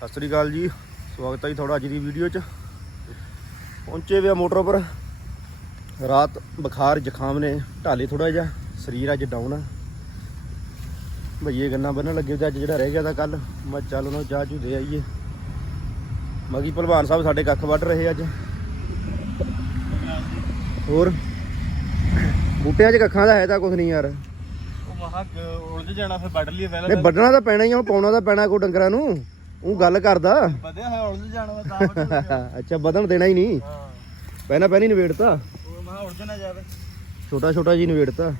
ਸਤਿ ਸ੍ਰੀ ਅਕਾਲ ਜੀ। ਸਵਾਗਤ ਹੈ ਜੀ ਤੁਹਾਡਾ ਅੱਜ ਦੀ ਵੀਡੀਓ 'ਚ। ਪਹੁੰਚੇ ਵੇ ਮੋਟਰ ਉੱਪਰ। ਰਾਤ ਬੁਖਾਰ ਜ਼ੁਕਾਮ ਨੇ ਢਾਲੇ ਥੋੜਾ ਜਿਹਾ ਸਰੀਰ ਅੱਜ ਡਾਊਨ ਆ। ਭਈਏ ਗੰਨਾ ਬੰਨਣ ਲੱਗੇ ਤੇ ਅੱਜ ਜਿਹੜਾ ਰਹਿ ਗਿਆ ਤਾਂ ਕੱਲ ਮੈਂ ਚੱਲ ਉਹਨਾਂ ਚਾਹ ਚੂ ਦੇ ਆਈਏ। ਮਗੀ ਭਲਵਾਨ ਸਾਹਿਬ ਸਾਡੇ ਕੱਖ ਵੱਢ ਰਹੇ ਅੱਜ। ਹੋਰ? ਬੂਟਿਆਂ 'ਚ ਕੱਖਾਂ ਦਾ ਹੈ ਤਾਂ ਕੁਝ ਨਹੀਂ ਯਾਰ। ਉਹ ਮਹਾ ਉਲਝ ਜਾਣਾ ਫਿਰ ਵੱਢ ਲਈਏ ਪਹਿਲਾਂ ਨਹੀਂ ਵੱਢਣਾ ਤਾਂ ਪੈਣਾ ਹੀ ਆ ਹੁਣ ਪਾਉਣਾ ਤਾਂ ਪੈਣਾ ਕੋ ਡੰਗਰਾਂ ਨੂੰ। ਉਹ ਗੱਲ ਕਰਦਾ। ਵਧਿਆ ਹੋਇਆ ਉਲਝ ਜਾਣਾ ਤਾਂ। ਅੱਛਾ ਵਧਣ ਦੇਣਾ ਹੀ ਨਹੀਂ। ਹਾਂ। ਪਹਿਲਾਂ ਪਹਿਲਾਂ ਹੀ ਨਵੇੜਤਾ ਉਹ ਮਹਾ ਉਲਝ ਨਾ ਜਾਵੇ। ਛੋਟਾ ਛੋਟਾ ਜੀ ਨਵੇੜਤਾ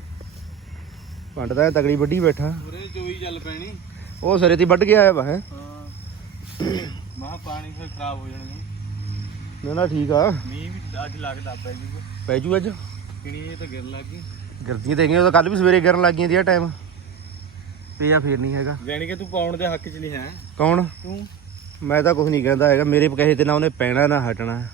ਪੰਡ ਤਾਂ ਐਂ ਤਗੜੀ ਵੱਡੀ ਬੈਠਾ। ਉਰੇ ਚੋਈ ਚੱਲ ਪੈਣੀ। ਉਹ ਸਿਰੇ ਤੇ ਵੱਢ ਕੇ ਆਇਆ ਵਾ ਹੈ। ਹਾਂ। ਮਹਾ ਪਾਣੀ ਫਿਰ ਖਰਾਬ ਹੋ ਜਾਣਗੇ। ਨਾ ਨਾ ਠੀਕ ਆ। ਮੀਂਹ ਵੀ ਅੱਜ ਲੱਗਦਾ ਪੈ ਜੂਗਾ। ਪੈ ਜੂ ਅੱਜ? ਕਿਣੀ ਇਹ ਤਾਂ ਗਿਰ ਲੱਗ ਗਈ। ਗਿਰਦੀਆਂ ਤੇ ਹੈਗੀਆਂ ਉਹ ਤਾਂ ਕੱਲ ਵੀ ਸਵੇਰੇ ਗਿਰਨ ਲੱਗ ਗਈਆਂ ਦੀ ਆ ਟਾਈਮ ਪਿਆ ਫੇਰ ਨਹੀਂ ਹੈਗਾ। ਜਾਣੀ ਕਿ ਤੂੰ ਪਾਉਣ ਦੇ ਹੱਕ 'ਚ ਨਹੀਂ ਹੈ। ਕੌਣ? ਤੂੰ। ਮੈਂ ਤਾਂ ਕੁਝ ਨਹੀਂ ਕਹਿੰਦਾ ਹੈਗਾ। ਮੇਰੇ ਕਹੇ ਤੇ ਨਾ ਉਹਨੇ ਪੈਣਾ ਨਾ ਹਟਣਾ।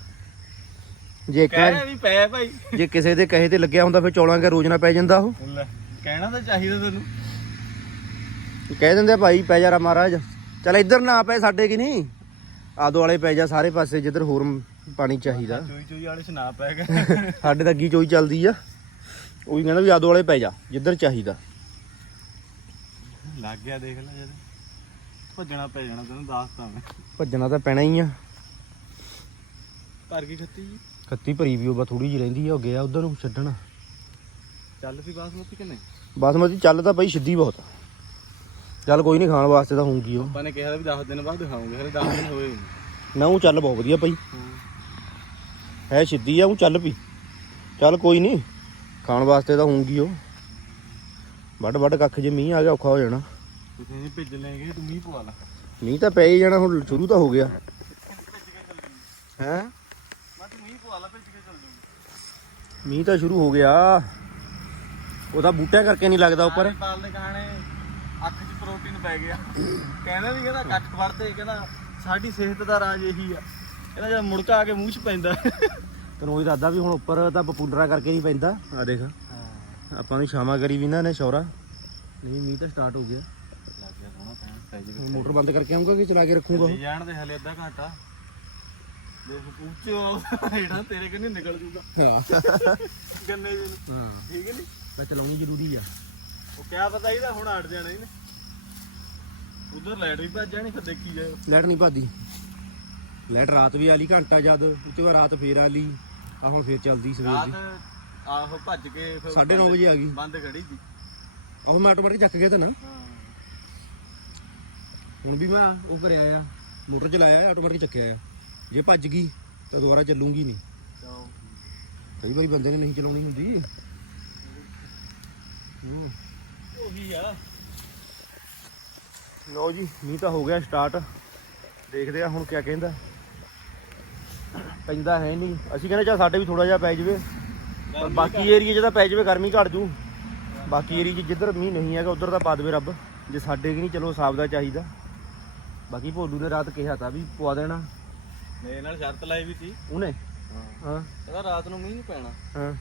ਜੇ ਇੱਕ ਕਹਿ ਵੀ ਪੈ ਭਾਈ। ਜੇ ਕਿਸੇ ਦੇ ਕਹੇ ਤੇ ਲੱਗਿਆ ਹੁੰਦਾ ਫਿਰ ਚੌਲਾਂ ਕੇ ਰੋਜ਼ ਨਾ ਪੈ ਜਾਂਦਾ ਉਹ। ਲੈ ਕਹਿਣਾ ਤਾਂ ਚਾਹੀਦਾ ਤੈਨੂੰ। ਕਹਿ ਦਿੰਦੇ ਆ ਭਾਈ ਪੈ ਜਾ ਰਾ ਮਹਾਰਾਜ। ਚੱਲ ਇੱਧਰ ਨਾ ਪਏ ਸਾਡੇ ਕੀ ਨਹੀਂ? ਆਦੋ ਵਾਲੇ ਪੈ ਜਾ ਸਾਰੇ ਪਾਸੇ ਜਿੱਧਰ ਹੋਰ ਪਾਣੀ ਚਾਹੀਦਾ। ਚੋਈ ਚੋਈ ਵਾਲੇ 'ਚ ਨਾ ਪੈ। ਗਿਆ ਸਾਡੇ ਤਾਂ ਅੱਗੀ ਚੋਈ ਚੱਲਦੀ ਆ। ਉਹ ਵੀ ਕਹਿੰਦਾ ਵੀ ਆਦੋ ਵਾਲੇ ਪੈ ਜਾ ਜਿੱਧਰ ਚਾਹੀਦਾ। ਲੱਗ ਗਿਆ ਦੇਖ ਲੈ ਜਦ। ਭੱਜਣਾ ਪੈ ਜਾਣਾ ਤੈਨੂੰ ਦੱਸਤਾ ਮੈਂ। ਭੱਜਣਾ ਤਾਂ ਪੈਣਾ ਹੀ ਆ। ਭਰ ਗਈ ਖੱਤੀ ਜੀ? ਖੱਤੀ ਭਰੀ ਵੀ ਉਹ ਬਾ ਥੋੜੀ ਜਿਹੀ ਰਹਿੰਦੀ ਆ ਉਹ ਗਿਆ ਉਧਰ ਨੂੰ ਛੱਡਣ। ਚੱਲ ਵੀ ਬਾਸਮਤੀ ਕਿੰਨੇ ਬਾਸਮਤੀ ਚੱਲ ਤਾਂ ਬਈ ਸਿੱਧੀ ਬਹੁਤ ਆ। ਚੱਲ ਕੋਈ ਨਹੀਂ ਖਾਣ ਵਾਸਤੇ ਤਾਂ ਹੋਊਗੀ ਉਹ। ਆਪਾਂ ਨੇ ਕਿਹਾ ਵੀ 10 ਦਿਨ ਬਾਅਦ ਦਿਖਾਉਂਗੇ ਹਲੇ 10 ਦਿਨ ਹੋਏ ਨਾ। ਉਹ ਚੱਲ ਬਹੁਤ ਵਧੀਆ ਪਈ ਹੈ। ਸਿੱਧੀ ਆ ਉਹ ਚੱਲ ਪਈ ਚੱਲ ਕੋਈ ਨਹੀਂ ਖਾਣ ਵਾਸਤੇ ਤਾਂ ਹੋਊਗੀ ਉਹ। ਵੱਡ ਵੱਡ ਕੱਖ ਜੇ ਮੀਂਹ ਆ ਗਿਆ ਔਖਾ ਹੋ ਜਾਣਾ। ਤੁਸੀਂ ਨਹੀਂ ਭੇਜ ਲੈਂਗੇ ਤੂੰ ਮੀਂਹ ਪਵਾ ਲਾ। ਮੀਂਹ ਤਾਂ ਪੈ ਹੀ ਜਾਣਾ ਹੁਣ ਸ਼ੁਰੂ ਤਾਂ ਹੋ ਗਿਆ। ਹੈ? ਮੈਂ ਤੂੰ ਮੀਂਹ ਪਵਾ ਲਾ ਭੇਜ ਕੇ ਚੱਲ ਜੂਗੀ ਮੀਂਹ ਤਾਂ ਸ਼ੁਰੂ ਹੋ ਗਿਆ। ਉਹ ਤਾਂ ਬੂਟਿਆਂ ਕਰਕੇ ਨਹੀਂ ਲੱਗਦਾ ਉੱਪਰ। ਪਾਲ ਦੇ ਕਹਾਣੇ ਅੱਖ 'ਚ ਪ੍ਰੋਟੀਨ ਪੈ ਗਿਆ। ਕਹਿੰਦਾ ਵੀ ਕਹਿੰਦਾ ਕੱਖ ਵੜਦੇ ਕਹਿੰਦਾ ਸਾਡੀ ਸਿਹਤ ਦਾ ਰਾਜ ਇਹੀ ਆ। ਕਹਿੰਦਾ ਜਦ ਮੁੜਕਾ ਆ ਕੇ ਮੂੰਹ 'ਚ ਪੈਂਦਾ। ਤੈਨੂੰ ਉਹ ਇਰਾਦਾ ਵੀ ਹੁਣ ਉੱਪਰ ਤਾਂ ਪਪੂਲਰਾ ਕਰਕੇ ਨਹੀਂ ਪੈਂਦਾ। ਆ ਦੇਖ। ਆਪਾਂ ਵੀ ਛਾਵਾਂ ਕਰੀ ਵੀ ਇਹਨਾਂ ਨੇ ਸ਼ੌਰਾ। ਨਹੀਂ ਮੀਂਹ ਤਾਂ ਸਟਾਰਟ ਹੋ ਗਿਆ। ਲੱਗ ਗਿਆ ਸੋਹਣਾ ਪੈਣ ਪੈ ਜੀ ਹੁਣ ਮੋਟਰ ਬੰਦ ਕਰਕੇ ਆਉਂਗਾ ਕਿ ਚਲਾ ਕੇ ਰੱਖੂਗਾ ਉਹ? ਜਾਣ ਦੇ ਹਲੇ ਅੱਧਾ ਘੰਟਾ। ਦੇਖ ਪੁੱਛੋ ਹੇਠਾਂ ਤੇਰੇ ਕੰਨੇ ਨਿਕਲ ਜੂਗਾ। ਹਾਂ ਗੰਨੇ ਜੀ ਨੂੰ। ਹਾਂ। ਠੀਕ ਹੈ ਨੀ? ਤਾਂ ਚਲਾਉਣੀ ਜ਼ਰੂਰੀ ਆ। ਉਹ ਕਿਆ ਪਤਾ ਇਹਦਾ ਹੁਣ ਅੜ ਜਾਣਾ ਇਹਨੇ ਉਧਰ ਲਾਈਟ ਵੀ ਭੱਜ ਜਾਣੀ ਫਿਰ ਦੇਖੀ ਜਾਓ ਲਾਈਟ ਨਹੀਂ ਭਾਦੀ ਲਾਈਟ ਰਾਤ ਵੀ ਆ ਲਈ ਘੰਟਾ ਜਦ। ਉੱਤੇ ਬਾਅਦ ਰਾਤ ਫੇਰ ਆ ਲਈ। ਆ ਹੁਣ ਫੇਰ ਚੱਲਦੀ ਸਵੇਰ ਰਾਤ ਦੀ ਆਹੋ ਭੱਜ ਕੇ ਫਿਰ 9:30 ਵਜੇ ਆ ਗਈ। ਬੰਦ ਖੜੀ ਸੀ ਉਹ ਮੈਂ ਆਟੋਮੈਟਿਕ ਚੱਕ ਗਿਆ ਤਾਂ ਨਾ। ਹਾਂ। ਹੁਣ ਵੀ ਮੈਂ ਉਹ ਕਰਿਆ ਆ ਮੋਟਰ ਚਲਾਇਆ ਆਟੋਮੈਟਿਕ ਚੱਕਿਆ ਆ। ਜੇ ਭੱਜ ਗਈ ਤਾਂ ਦੁਬਾਰਾ ਚੱਲੂਗੀ ਨਹੀਂ। ਤਾਂ ਕਈ ਵਾਰੀ ਬੰਦੇ ਨੇ ਨਹੀਂ ਚਲਾਉਣੀ ਹੁੰਦੀ। ਹੂੰ। ਉਹੀ ਆ। ਲਓ ਜੀ ਮੀਂਹ ਤਾਂ ਹੋ ਗਿਆ ਸਟਾਰਟ। ਦੇਖਦੇ ਆ ਹੁਣ ਕਿਆ ਕਹਿੰਦਾ। ਪੈਂਦਾ ਹੈ ਨਹੀਂ। ਅਸੀਂ ਕਹਿੰਦੇ ਚਾ ਸਾਡੇ ਵੀ ਥੋੜਾ ਜਿਹਾ ਪੈ ਜਾਵੇ। ਪਰ ਬਾਕੀ ਏਰੀਆ ਤਾਂ ਪੈ ਜਾਵੇ ਗਰਮੀ ਘਟ ਜੂ। ਬਾਕੀ ਏਰੀਆ ਜਿੱਧਰ ਮੀਂਹ ਨਹੀਂ ਹੈਗਾ ਉਧਰ ਤਾਂ ਪਾ ਦੇਵੇ ਰੱਬ। ਜੇ ਸਾਡੇ ਕੀ ਨਹੀਂ ਚਲੋ ਹਿਸਾਬ ਦਾ ਚਾਹੀਦਾ। ਬਾਕੀ ਭੋਲੂ ਨੇ ਰਾਤ ਕਿਹਾ ਤਾਂ ਵੀ ਪਵਾ ਦੇਣਾ। ਮੇਰੇ ਨਾਲ ਸ਼ਰਤ ਲਾਈ ਵੀ ਸੀ। ਉਹਨੇ? ਹਾਂ। ਹਾਂ। ਕਹਿੰਦਾ ਰਾਤ ਨੂੰ ਮੀਂਹ ਨਹੀਂ ਪੈਣਾ। ਹਾਂ।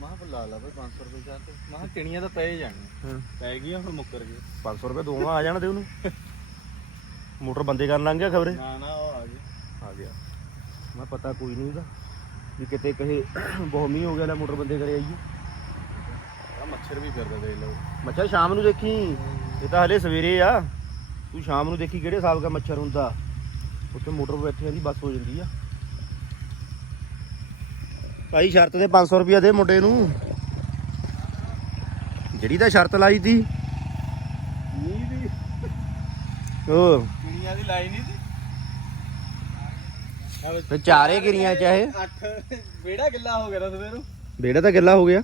ਮਾਹ ਪਰ ਲਾ ਬਈ 500 ਰੁਪਏ ਸ਼ਰਤ ਮਾਹ ਕਿਣੀਆਂ ਤਾਂ ਪਏ ਜਾਣੀਆਂ। ਹਾਂ। ਪੈ ਗਈਆਂ ਹੁਣ ਮੁੱਕਰ ਗਏ 500 ਰੁਪਏ ਦੋਵਾਂ ਆ ਜਾਣ ਦੇ ਉਹਨੂੰ। ਮੋਟਰ ਬੰਦੇ ਕਰਨ ਲੰਘ ਗਿਆ ਖਬਰੇ। ਨਾ ਨਾ ਉਹ ਆ ਗਏ। ਆ ਗਿਆ। ਮੈਂ ਪਤਾ ਕੋਈ ਨਹੀਂ ਉਹਦਾ। ਵੀ ਕਿਤੇ ਕਹੇ ਬਹੁਤ ਮੀਂਹ ਹੋ ਗਿਆ ਲੈ ਮੋਟਰ ਬੰਦੇ ਕਰੇ ਆਈਏ। ਆ ਮੱਛਰ ਵੀ ਫਿਰਦਾ ਦੇਖ ਲਓ। ਮੱਛਰ ਸ਼ਾਮ ਨੂੰ ਦੇਖੀ। ਇਹ ਤਾਂ ਹਲੇ ਸਵੇਰੇ ਆ। ਤੂੰ ਸ਼ਾਮ ਨੂੰ ਦੇਖੀ ਕਿਹੜੇ ਹਿਸਾਬ ਦਾ ਮੱਛਰ ਹੁੰਦਾ। ਉੱਥੇ ਮੋਟਰ ਬੈਠੇ ਦੀ ਬੱਸ ਹੋ ਜਾਂਦੀ ਆ। ਭਾਈ ਸ਼ਰਤ ਦੇ 500 ਰੁਪਿਆ ਦੇ ਮੁੰਡੇ ਨੂੰ। ਜਿਹੜੀ ਤਾਂ ਸ਼ਰਤ ਲਾਈ ਤੀ। ਮੀਂਹ ਦੀ। ਉਹ ਕਿਣੀਆਂ ਦੀ ਲਾਈ ਨਹੀਂ ਸੀ ਤੇ ਚਾਰੇ ਗਿਰੀਆਂ ਚਾਹੇ 8 ਬੇੜਾ ਗਿੱਲਾ ਹੋ ਗਿਆ ਤਾਂ ਸਵੇਰੋਂ। ਬੇੜਾ ਤਾਂ ਗਿੱਲਾ ਹੋ ਗਿਆ।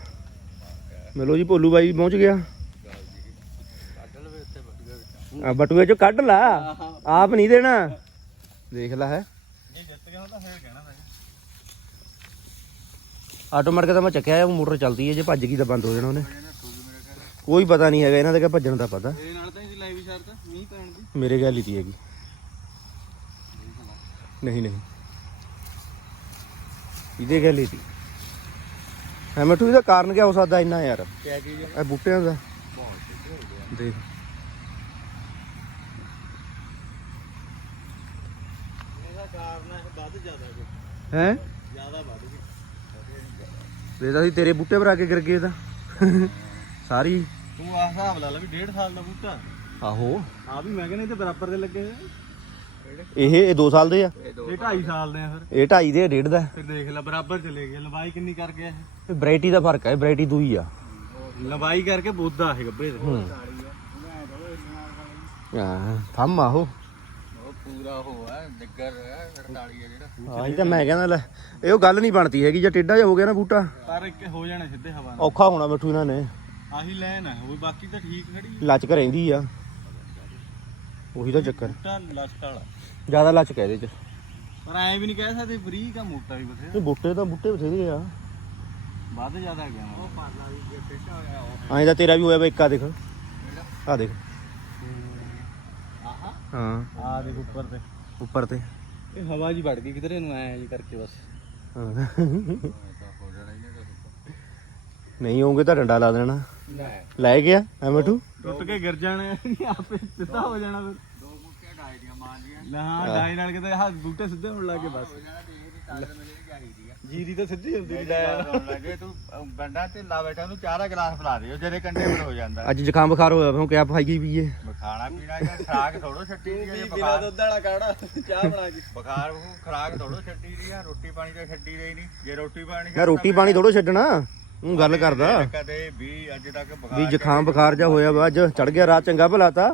ਮਿਲੋ ਜੀ ਭੋਲੂ ਬਾਈ ਪਹੁੰਚ ਗਿਆ। ਆ ਬਟੂਏ ਚੋਂ ਕੱਢ ਲਾ। ਆਪ ਨਹੀਂ ਦੇਣਾ। ਦੇਖ ਲੈ ਹੈ। ਜੇ ਜਿੱਤ ਗਿਆ ਤਾਂ ਫੇਰ ਕਹਿਣਾ ਮੈਂ ਆਟੋਮੈਟਿਕ ਤਾਂ ਮੈਂ ਚੱਕਿਆ ਉਹ ਮੋਟਰ ਚੱਲਦੀ ਹੈ ਜੇ ਭੱਜ ਗਈ ਤਾਂ ਬੰਦ ਹੋ ਜਾਣਾ ਉਹਨੇ। ਕੋਈ ਪਤਾ ਨਹੀਂ ਹੈਗਾ ਇਹਨਾਂ ਦਾ ਕਿ ਭੱਜਣ ਦਾ ਪਤਾ। ਮੇਰੇ ਨਾਲ ਤਾਂ ਇਹਦੀ ਲਾਈ ਵੀ ਸ਼ਰਤ ਮੀਂਹ ਪੈਣ ਦੀ। ਮੇਰੇ ਗੱਲ ਹੀ ਤੀ ਹੈਗੀ। ਨਹੀਂ ਨਹੀਂ। ਇਹਦੇ ਗੱਲ ਹੀ ਤੀ ਹੈ ਮਿੱਠੂ ਇਹਦਾ ਕਾਰਨ ਕੀ ਹੋ ਸਕਦਾ ਇੰਨਾ ਯਾਰ? ਕਿਆ ਚੀਜ਼? ਇਹ ਬੂਟਿਆਂ ਦਾ। ਦੇਖ। ਕਾਰਨ ਹੈ ਵੱਧ ਜ਼ਿਆਦਾ ਜੀ ਹੈ? ਜ਼ਿਆਦਾ ਵੱਧ ਗਈ ਤਾਂ ਤੇਰੇ ਬੂਟੇ ਪਰ ਆ ਕੇ ਗਿਰ ਗਏ ਤਾਂ। ਸਾਰੀ। ਤੂੰ ਆਹ ਹਿਸਾਬ ਲਾ ਲੈ ਵੀ 1.5 ਸਾਲ ਦਾ ਬੂਟਾ। ਆਹੋ। ਆ ਵੀ ਮੈਂ ਕਹਿੰਦਾ ਤੇ ਬਰਾਬਰ ਦੇ ਲੱਗੇ ਹੋਏ ਇਹ ਇਹ 2 ਸਾਲ ਦੇ ਆ? ਇਹ 2.5 ਸਾਲ ਦੇ ਆ ਫਿਰ ਇਹ 2.5 ਦੇ ਆ, ਡੇਢ ਦਾ? ਫਿਰ ਦੇਖ ਲੈ ਬਰਾਬਰ ਚਲੇ ਗਏ। ਲੰਬਾਈ ਕਿੰਨੀ ਕਰ ਗਿਆ ਇਹ? ਵੈਰਾਈਟੀ ਦਾ ਫ਼ਰਕ ਹੈ ਵੈਰਾਈਟੀ ਦੂਈ ਆ। ਲੰਬਾਈ ਕਰਕੇ ਬੋਦਾ ਹੈ ਗੱਬੇ ਦੇ। ਹਾਂ। ਥੰਮ ਆਹੋ ਉਹ। ਪੂਰਾ ਹੋ ਹੈ ਨਿੱਗਰ ਹੈ 48 ਹੈ ਜਿਹੜਾ। ਹਾਂ ਇਹ ਤਾਂ ਮੈਂ ਕਹਿੰਦਾ ਲੈ ਇਹ ਉਹ ਗੱਲ ਨਹੀਂ ਬਣਦੀ ਹੈਗੀ ਜੇ ਟੇਢਾ ਜਿਹਾ ਹੋ ਗਿਆ ਨਾ ਬੂਟਾ। ਪਰ ਇੱਕ ਹੋ ਜਾਣਾ ਸਿੱਧੇ ਹਵਾ ਨਾਲ। ਔਖਾ ਹੋਣਾ ਮਿੱਠੂ ਇਹਨਾਂ ਨੇ। ਆਹੀ ਲੈਣ ਹੈ ਉਹ ਬਾਕੀ ਤਾਂ ਠੀਕ ਖੜੀ। ਲਚਕ ਰਹਿੰਦੀ ਆ। ਉਹੀ ਤਾਂ ਚੱਕਰ। ਬੂਟਾ ਲਸਟ ਵਾਲਾ। ਜ਼ਿਆਦਾ ਲਚਕ ਹੈ ਇਹਦੇ ਚ। ਪਰ ਐਂ ਵੀ ਨਹੀਂ ਕਹਿ ਸਕਦੇ ਫਰੀ ਕਾ ਮੋਟਾ ਵੀ ਬਥੇਰਾ। ਇਹ ਬੂਟੇ ਤਾਂ ਬੂਟੇ ਬਥੇਰੇ ਆ। ਵੱਧ ਜ਼ਿਆਦਾ ਗਿਆ ਉਹ ਪਾਰਲਾ ਵੀ ਜੇ ਟੇਟਾ ਹੋਇਆ ਉਹ ਐਂ ਤਾਂ ਤੇਰਾ ਵੀ ਹੋਇਆ ਵਾ ਇੱਕ ਆ ਦੇਖ। ਆ ਦੇਖ। ਆਹਾ। ਹਾਂ। ਆ ਦੇਖ ਉੱਪਰ ਤੇ। ਉੱਪਰ ਤੇ। ਇਹ ਹਵਾ ਜੀ ਵੜ ਗਈ ਕਿਧਰੇ ਨੂੰ ਐਂ ਜੀ ਕਰਕੇ ਬਸ। ਹਾਂ। ਨਹੀਂ ਹੋਊਗੇ ਤਾਂ ਡੰਡਾ ਲਾ ਦੇਣਾ। ਲੈ। ਗਿਆ ਐ ਟੁੱਟ ਕੇ ਗਿਰ ਜਾਣੇ ਆਪੇ ਸਿੱਧਾ ਹੋ ਜਾਣਾ ਫਿਰ। ਦੋ ਹਾਂ ਡਾਈ ਨਾਲ ਕਿਤੇ ਹਾਂ ਬੂਟੇ ਸਿੱਧੇ ਹੋਣ ਲੱਗੇ ਬਸ। ਜੀਰੀ ਤਾਂ ਸਿੱਧੀ ਹੁੰਦੀ ਸੀ। ਡਾਈ ਲੱਗੇ ਤੂੰ ਬੰਡਾ ਤੇ ਲਾ ਬੈਠਾ ਨੂੰ ਚਾਰਾ ਗਲਾਸ ਪਿਲਾ ਦਿਓ ਜਿਹੜੇ ਕੰਡੇ ਪਰ ਹੋ ਜਾਂਦਾ। ਅੱਜ ਜ਼ੁਕਾਮ ਬੁਖਾਰ ਹੋਇਆ ਵਾ ਕਿਆ ਭਾਈ ਪੀਏ? ਖਾਣਾ ਪੀਣਾ ਜਾਂ ਖਰਾਕ ਥੋੜੋ ਛੱਟੀ ਦੀ ਹੈ ਜੇ ਬਿਨਾ ਬੁਖਾਰ ਦੁੱਧ ਵਾਲਾ ਕਾੜਾ ਚਾਹ ਬਣਾ ਕੇ। ਬੁਖਾਰ ਨੂੰ ਖਰਾਕ ਥੋੜੋ ਛੱਟੀ ਦੀ ਆ ਰੋਟੀ ਪਾਣੀ ਤਾਂ ਛੱਡੀ ਰਹੀ ਨਹੀਂ। ਜੇ ਰੋਟੀ ਪਾਣੀ ਮੈਂ ਰੋਟੀ ਪਾਣੀ ਥੋੜੋ ਛੱਡਣਾ ਉਹ ਗੱਲ ਕਰਦਾ। ਕਦੇ ਵੀ ਅੱਜ ਤੱਕ ਬੁਖਾਰ ਵੀ ਜ਼ੁਕਾਮ ਬੁਖਾਰ ਜਾ ਹੋਇਆ ਵਾ ਅੱਜ ਚੜ ਗਿਆ ਰਾਤ ਚੰਗਾ ਭਲਾ ਤਾ।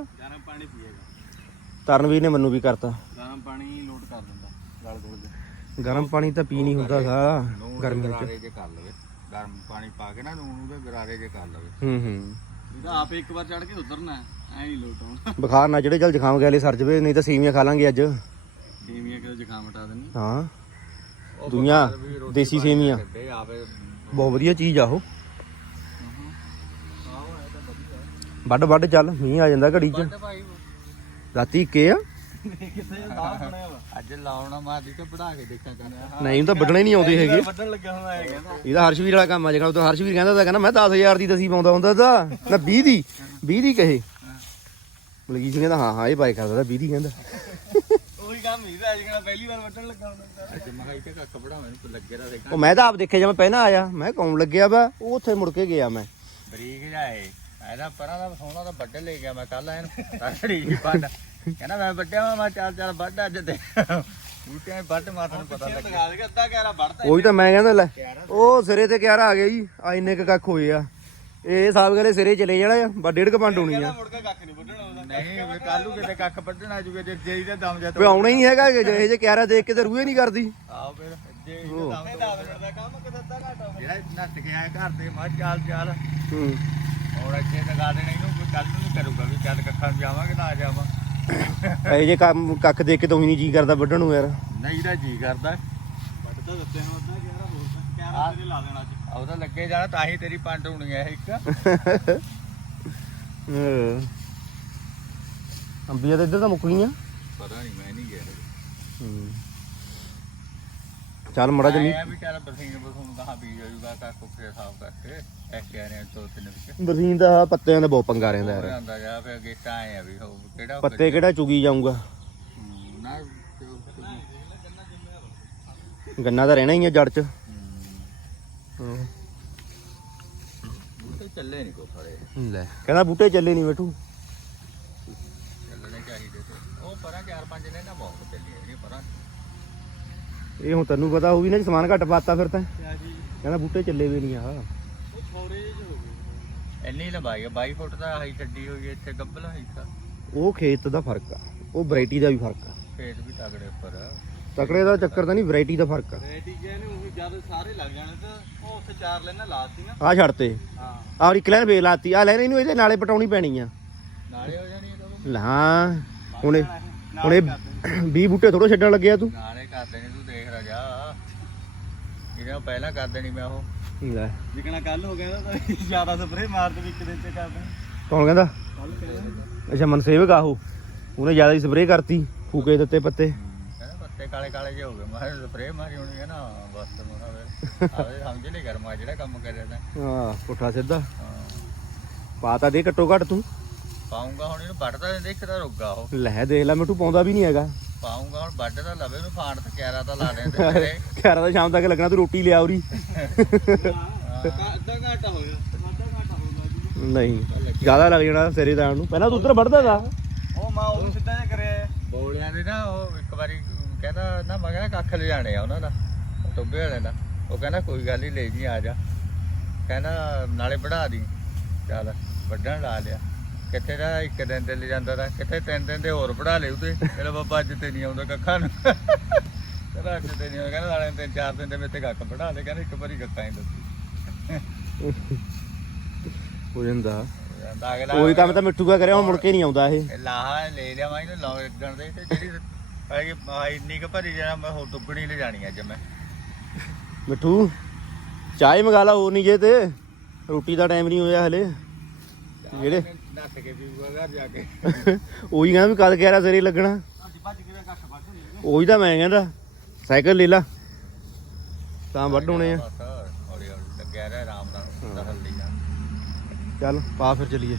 ਤਰਨਵੀਰ ਨੇ ਮੈਨੂੰ ਵੀ ਕਰਤਾ। ਗਰਮ ਪਾਣੀ ਲੋਡ ਕਰ ਦਿੰਦਾ ਗਲ ਗੋਲ ਦੇ ਗਰਮ ਪਾਣੀ ਤਾਂ ਪੀ ਨਹੀਂ ਹੁੰਦਾ ਸਾ ਨੂਣ ਗਰਮੀਆਂ ਚ। ਗਰਾਰੇ ਜੇ ਕਰ ਲਵੇ ਗਰਮ ਪਾਣੀ ਪਾ ਕੇ ਨਾ ਨੂਣ ਉਹਦੇ ਗਰਾਰੇ ਜੇ ਕਰ ਲਵੇ। ਹੂੰ ਹੂੰ। ਇਹਦਾ ਆਪੇ ਇੱਕ ਵਾਰ ਚੜ ਕੇ ਉਤਰਨਾ ਐ ਨਹੀਂ ਲੋਟ ਆਉਣਾ। ਬੁਖਾਰ ਨਾ ਜਿਹੜੇ ਚੱਲ ਜ਼ੁਕਾਮ ਗੈਲੇ ਸਰ ਜਵੇ ਨਹੀਂ ਤਾਂ ਸੇਵੀਆਂ ਖਾ ਲਾਂਗੇ ਅੱਜ। ਸੇਮੀਆਂ ਕਿਤੇ ਜ਼ੁਕਾਮ ਹਟਾ ਦੇਣੀ? ਹਾਂ। ਦੁਨੀਆ ਦੇਸੀ ਆਵੇ। ਬਹੁਤ ਵਧੀਆ ਚੀਜ਼ ਆ ਉਹ। ਵੱਡ ਵੱਡ ਚੱਲ ਮੀਂਹ ਆ ਜਾਂਦਾ ਘੜੀ ਚ। ਭਾਈ ਰਾਤੀ ਕੇ ਆ? ਅੱਜ ਲਾਉਣਾ ਤੇ ਕੇ ਦੇਖਾਂ ਕਹਿੰਦਾ ਨਹੀਂ ਉਹ ਤਾਂ ਵੱਢਣੇ ਨਹੀਂ ਆਉਂਦੇ ਹੈਗੇ। ਵੱਢਣ ਲੱਗਿਆ ਹੁੰਦਾ ਹੈ ਕਹਿੰਦਾ। ਇਹਦਾ ਹਰਸ਼ਵੀਰ ਵਾਲਾ ਕੰਮ ਆ ਜਿਹੜਾ ਉਹ ਤਾਂ ਹਰਸ਼ਵੀਰ ਕਹਿੰਦਾ ਤਾਂ ਕਹਿੰਦਾ ਮੈਂ 10000 ਦੀ ਦਸੀ ਪਾਉਂਦਾ ਹੁੰਦਾ ਤਾਂ ਨਾ 20 ਦੀ 20 ਦੀ ਕਹੇ। ਬਲਗੀ ਸਿੰਘ ਕਹਿੰਦਾ ਹਾਂ ਹਾਂ ਇਹ ਬਾਈ ਕਰਦਾ ਤਾਂ 20 ਦੀ ਕਹਿੰਦਾ। ਉਹੀ ਕੰਮ ਹੀ ਅੱਜ ਕਹਿੰਦਾ ਪਹਿਲੀ ਵਾਰ ਵੱਢਣ ਲੱਗਾ ਹੁੰਦਾ ਅੱਜ ਮਹਾਈ ਤੇ ਕੱਖ ਪੜਾਵੇਂ ਤੂੰ ਲੱਗੇ ਰਾ ਦੇਖਾਂ। ਉਹ ਮੈਂ ਤਾਂ ਆਪ ਦੇਖਿਆ ਜਦ ਮੈਂ ਪਹਿਲਾਂ ਆਇਆ ਮੈਂ ਕੌਣ ਲੱਗਿਆ ਵਾ? ਉਹ ਉੱਥੇ ਮੁੜ ਕੇ ਗਿਆ ਮੈਂ। ਬਰੀਕ ਜਾਏ ਇਹਦਾ ਪਰਾਂ ਦਾ ਸੋਹਣਾ ਦਾ ਵੱਡੇ ਲੈ ਗਿਆ ਮੈਂ ਕੱਲ ਇਹਨੂੰ। ਤੜੜੀ ਜੀ ਵੱਡ ਕਹਿੰਦਾ ਮੈਂ ਵੱਡਿਆ ਮੈਂ ਚਾਰ ਚਾਰ ਵੱਡ ਅੱਜ ਤੇ। ਬੂਟਿਆਂ ਦੇ ਵੱਡ ਮਾਤਾ ਨੂੰ ਪਤਾ ਲੱਗ। ਲਗਾ ਦੇ ਅੱਧਾ ਕਹਿਰਾ ਵੱਢਦਾ ਉਹੀ ਤਾਂ ਮੈਂ ਕਹਿੰਦਾ ਲੈ ਉਹ ਸਿਰੇ ਤੇ ਕਿਆਰਾ ਆ ਗਿਆ ਜੀ ਆ ਇੰਨੇ ਕੁ ਕੱਖ ਹੋਏ ਆ। ਇਹ ਸਾਬ ਕਰੇ ਸਿਰੇ ਚਲੇ ਜਾਣਾ ਆ ਬਾ ਡੇਢ ਕ ਪੰਡ ਹੋਣੀ ਆ। ਮੁੜ ਕੇ ਕੱਖ ਨਹੀਂ ਵੱਢਣਾ ਉਹਦਾ ਨਹੀਂ ਵੀ ਕੱਲ ਕਿਤੇ ਕੱਖ ਵੱਢਣ ਆ ਜੂਗੇ ਜੇ ਜੇ ਇਹਦਾ ਦਮ ਜਾ ਵੇ ਆਉਣਾ ਹੀ ਹੈਗਾ ਜੇ ਇਹ ਜੇ ਕਿਆਰਾ ਦੇਖ ਕੇ ਤੇ ਰੂਹੇ ਨਹੀਂ ਕਰਦੀ। ਆਓ ਫਿਰ ਜੇ ਦਮ ਦਾ ਦਾ ਕੰਮ ਕਿਤੇ ਅੱਧਾ ਘੰਟਾ ਜਿਹੜਾ ਨੱਟ ਗਿਆ ਘਰ ਤੇ ਮਾ ਚਾਲ ਚਾਲ। ਹੂੰ। ਔਰ ਅੱਗੇ ਲਗਾ ਦੇਣਾ ਇਹਨੂੰ ਕੱਲ ਨੂੰ ਨਹੀਂ ਕਰੂਗਾ ਵੀ ਚੱਲ ਕੱਖਾਂ ਨੂੰ ਜਾਵਾਂਗੇ ਨਾ ਜਾਵਾਂ। ਇਹ ਜੇ ਕੰਮ ਕੱਖ ਦੇਖ ਕੇ ਤਾਂ ਨਹੀਂ ਜੀ ਕਰਦਾ ਵੱਢਣ ਨੂੰ ਯਾਰ। ਨਹੀਂ ਇਹਦਾ ਜੀ ਕਰਦਾ। ਵੱਢ ਤਾਂ ਦਿੱਤੇ ਹੁਣ ਅੱਧਾ ਕਹਿਰਾ ਹੋਰ ਕਹਿਰਾ ਤੇਰੇ ਲਾ ਦੇਣਾ ਅੱਜ। ਉਹਦਾ ਲੱਗੇ ਜਾਣਾ ਤਾਂ ਹੀ ਤੇਰੀ ਪੰਡ ਹੋਣੀ ਹੈ ਇੱਕ। ਹਾਂ। ਅੰਬੀਆਂ ਤਾਂ ਇੱਧਰ ਤਾਂ ਮੁੱਕ ਗਈਆਂ। ਪਤਾ ਨਹੀਂ ਮੈਂ ਨਹੀਂ ਗਿਆ ਹੂੰ। ਚੱਲ ਮੜਾ ਜਮੀ ਆਇਆ ਵੀ ਚੱਲ ਬਰਸੀਨ ਬਸੂਨ ਬੀਜ ਕਾ ਸਾਫ਼ ਕਰਕੇ ਰਹੇ ਦੋ ਤਿੰਨ ਵਿੱਚ। ਬਰਸੀਨ ਦਾ ਆਹ ਪੱਤਿਆਂ ਦਾ ਬਹੁਤ ਪੰਗਾ ਰਹਿੰਦਾ ਯਾਰ। ਜਾਂਦਾ ਜਾ ਫਿਰ ਅੱਗੇ ਤਾਂ ਆਏ ਆ ਵੀ ਹੋ ਕਿਹੜਾ ਪੱਤੇ ਕਿਹੜਾ ਚੁਗੀ ਜਾਊਗਾ। ਨਾ ਗੰਨਾ ਤਾਂ ਰਹਿਣਾ ਹੀ ਆ ਜੜ 'ਚ। ਹੂੰ, ਚੱਲੇ ਨਹੀਂ ਕੋ ਫੜੇ। ਲੈ ਕਹਿੰਦਾ ਬੂਟੇ ਚੱਲੇ ਨਹੀਂ ਬੈਠੂ ਚੱਲਣੇ ਚਾਹੀਦੇ ਤੇ। ਉਹ ਪਰਾਂ ਚਾਰ ਪੰਜ ਨੇ ਨਾ ਬਹੁਤ ਚੱਲੀ। ਇਹ ਹੁਣ ਤੈਨੂੰ ਪਤਾ ਹੋਊਗੀ ਨਾ ਜੇ ਸਮਾਨ ਘੱਟ ਪਾਤਾ ਫਿਰ ਤਾਂ। ਕਿਆ ਜੀ? ਕਹਿੰਦਾ ਬੂਟੇ ਚੱਲੇ ਵੀ ਨਹੀਂ ਆ। ਉਹ ਛੋਰੇ ਜਿਹੇ ਚ ਹੋ ਗਏ ਇੰਨੀ ਲੰਬਾਈ ਆ 22 ਫੁੱਟ ਦਾ ਹਾਈ ਛੱਡੀ ਹੋਈ ਹੈ ਇੱਥੇ ਗੱਬਲ ਹਾਈ ਤਾਂ। ਉਹ ਖੇਤ ਦਾ ਫ਼ਰਕ ਆ ਉਹ ਵੈਰਾਈਟੀ ਦਾ ਵੀ ਫ਼ਰਕ ਆ। ਖੇਤ ਵੀ ਤਗੜੇ ਉੱਪਰ ਆ। ਤਕੜੇ ਦਾ ਚੱਕਰ ਤਾਂ ਨਹੀਂ ਵੈਰਾਈਟੀ ਦਾ ਫ਼ਰਕ ਆ। ਰੈਡੀ ਗਏ ਨੇ ਉਹ ਜਦ ਸਾਰੇ ਲੱਗ ਜਾਣੇ ਤਾਂ ਉਹ ਉੱਥੇ ਚਾਰ ਲੈਣਾ ਲਾਤੀਆਂ ਆ ਛੱਡਤੇ ਹਾਂ। ਆਹ ਇੱਕ ਲੈਣ ਵੇਲ ਲਾਤੀ ਆ ਲੈਣ ਇਹਨੂੰ ਇਹਦੇ ਨਾਲੇ ਪਟਾਉਣੀ ਪੈਣੀ ਆ। ਨਾਲੇ ਹੋ ਜਾਣੀ ਇਹ ਹਾਂ ਹੁਣੇ ਹੁਣੇ 20 ਬੂਟੇ ਥੋੜੋ ਛੱਡਣ ਲੱਗਿਆ ਤੂੰ। ਨਾਲੇ ਕਰ ਦੇਣੀ ਤੂੰ। ਜਾ। ਇਹਨੇ ਪਹਿਲਾਂ ਕਰ ਦੇਣੀ ਮੈਂ ਉਹ। ਲੈ। ਜਿਕਣਾ ਕੱਲ ਹੋ ਗਿਆ ਤਾਂ ਜ਼ਿਆਦਾ ਸਪਰੇ ਮਾਰ ਦੇ ਇੱਕ ਦਿਨ ਚ ਕਰਦੇ ਕੌਣ ਕਹਿੰਦਾ? ਅੱਛਾ ਮਨਸੇਵਕ ਆਹੋ ਉਹਨੇ ਜ਼ਿਆਦਾ ਹੀ ਸਪਰੇਅ ਕਰਤੀ ਫੂਕੇ ਦਿੱਤੇ ਪੱਤੇ। ਕਹਿੰਦਾ ਪੱਤੇ ਕਾਲੇ ਕਾਲੇ ਜਿਹੇ ਹੋ ਗਏ। ਮੈਂ ਸਪਰੇ ਮਾਰੀ ਹੋਣੀ ਹੈ ਨਾ ਬਸ ਮੋਣਾ ਫਿਰ। ਆਵੇ ਸਮਝ ਨਹੀਂ ਕਰਮਾ ਜਿਹੜਾ ਕੰਮ ਕਰਿਆ ਤਾਂ ਹਾਂ ਪੁੱਠਾ ਸਿੱਧਾ। ਹਾਂ। ਪਾਤਾ ਦੇ ਘੱਟੋ ਘੱਟ ਤੂੰ। ਪਾਉਂਗਾ ਹੁਣ ਇਹਨੂੰ ਵੱਢਦਾ ਨਹੀਂ ਦੇਖਦਾ ਰੁੱਗਾ ਉਹ। ਲੈ ਦੇਖ ਲੈ ਮਿੱਠੂ ਪਾਉਂਦਾ ਵੀ ਨਹੀਂ ਹੈਗਾ। ਪਾਉਂਗਾ ਹੁਣ ਵੱਢ ਤਾਂ ਲਵੇ ਨੂੰ ਫਾਂਡ ਤੇ ਕਿਆਰਾ ਤਾਂ ਲਾ ਲੈਂਦੇ ਤੇਰੇ ਖੈਰ ਤਾਂ ਸ਼ਾਮ ਤੱਕ ਲੱਗਣਾ ਤੂੰ ਰੋਟੀ ਲਿਆ ਉਰੀ। ਅੱਧਾ ਘਾਟਾ ਹੋ ਗਿਆ ਅੱਧਾ ਘਾਟਾ ਹੋ ਗਿਆ ਨਹੀਂ ਜ਼ਿਆਦਾ ਲੱਗ ਜਾਣਾ ਸਿਰੇ ਤਾਂ ਨੂੰ ਪਹਿਲਾਂ ਤੂੰ ਉਧਰ ਵੜਦਾ ਤਾ। ਉਹ ਮਾਂ ਉਹ ਸਿੱਧਾ ਜਿਹਾ ਕਰਿਆ। ਬੋਲਿਆਂ ਦੇ ਨਾ ਉਹ ਇੱਕ ਵਾਰੀ ਕਹਿੰਦਾ ਨਾ ਮੈਂ ਕਹਿੰਦਾ ਕੱਖ ਲਿਜਾਣੇ ਆ ਉਹਨਾਂ ਦਾ ਟੋਬੇ ਵਾਲੇ ਦਾ। ਉਹ ਕਹਿੰਦਾ ਕੋਈ ਗੱਲ ਨਹੀਂ ਲੈ ਜੀ ਆ ਜਾ। ਕਹਿੰਦਾ ਨਾਲੇ ਵਧਾ ਦੀ। ਚੱਲ ਵੱਢਣ ਲਾ ਲਿਆ। ਕਿੱਥੇ ਦਾ ਇੱਕ ਦਿਨ ਤੇ ਲੈ ਜਾਂਦਾ ਤਾਂ ਕਿੱਥੇ ਤਿੰਨ ਦਿਨ ਦੇ ਹੋਰ ਵਧਾ ਲਿਓ ਤੇ ਕਹਿੰਦਾ ਬਾਬਾ ਅੱਜ ਤੇ ਨਹੀਂ ਆਉਂਦਾ ਕੱਖਾਂ ਨੂੰ। ਕਹਿੰਦਾ ਅੱਜ ਤੇ ਨਹੀਂ ਆਉਂਦਾ। ਕਹਿੰਦਾ ਨਾਲੇ ਤਿੰਨ ਚਾਰ ਦਿਨ ਦੇ ਵਿੱਚ ਤੇ ਕੱਖ ਵਧਾ ਲੈ। ਕਹਿੰਦਾ ਇੱਕ ਵਾਰੀ ਕੱਖਾਂ ਹੀ ਦੱਸੀ। ਹੋ ਜਾਂਦਾ। ਉਹੀ ਕੰਮ ਤਾਂ ਮਿੱਠੂ ਕਾ ਕਰਿਆ ਹੁਣ ਮੁੜ ਕੇ ਨਹੀਂ ਆਉਂਦਾ ਇਹ। ਲਾਹਾ ਲੈ ਲਿਆ ਮੈਂ ਇਹਨੂੰ ਲੱਗਣ ਦੇ ਤੇ ਜਿਹੜੀ ਹੈਗੀ ਇੰਨੀ ਕੁ ਭਰੀ ਜਾਣਾ ਮੈਂ ਹੋਰ ਦੁੱਗਣੀ ਲੈ ਜਾਣੀ ਅੱਜ ਮੈਂ। ਮਿੱਠੂ ਚਾਹ ਮੰਗਾ ਲਾ ਹੋਰ ਨਹੀਂ ਜੇ ਤੇ। ਰੋਟੀ ਦਾ ਟਾਈਮ ਨਹੀਂ ਹੋਇਆ ਹਲੇ। ਜਿਹੜੇ ਨੱਸ ਕੇ ਪੀਊਗਾ ਘਰ ਜਾ ਕੇ। ਉਹੀ ਕਹਿੰਦਾ ਵੀ ਕਦ ਕਹਿ ਰਿਹਾ ਸਿਰੇ ਲੱਗਣਾ। ਅੱਜ ਭੱਜ ਕੇ ਕੱਖ ਵੱਢ ਨਹੀਂ ਉਹੀ ਤਾਂ ਮੈਂ ਕਹਿੰਦਾ ਸਾਈਕਲ ਲੈ ਲਾ। ਤਾਂ ਵੱਢ ਹੋਣੇ ਆ। ਬਸ, ਹੌਲੀ ਹੌਲੀ ਲੱਗਿਆ ਰਿਹਾ ਆਰਾਮ ਨਾਲ ਦਹਲ ਲਈ ਜਾ ਚੱਲ ਪਾ ਫਿਰ ਚਲੀਏ।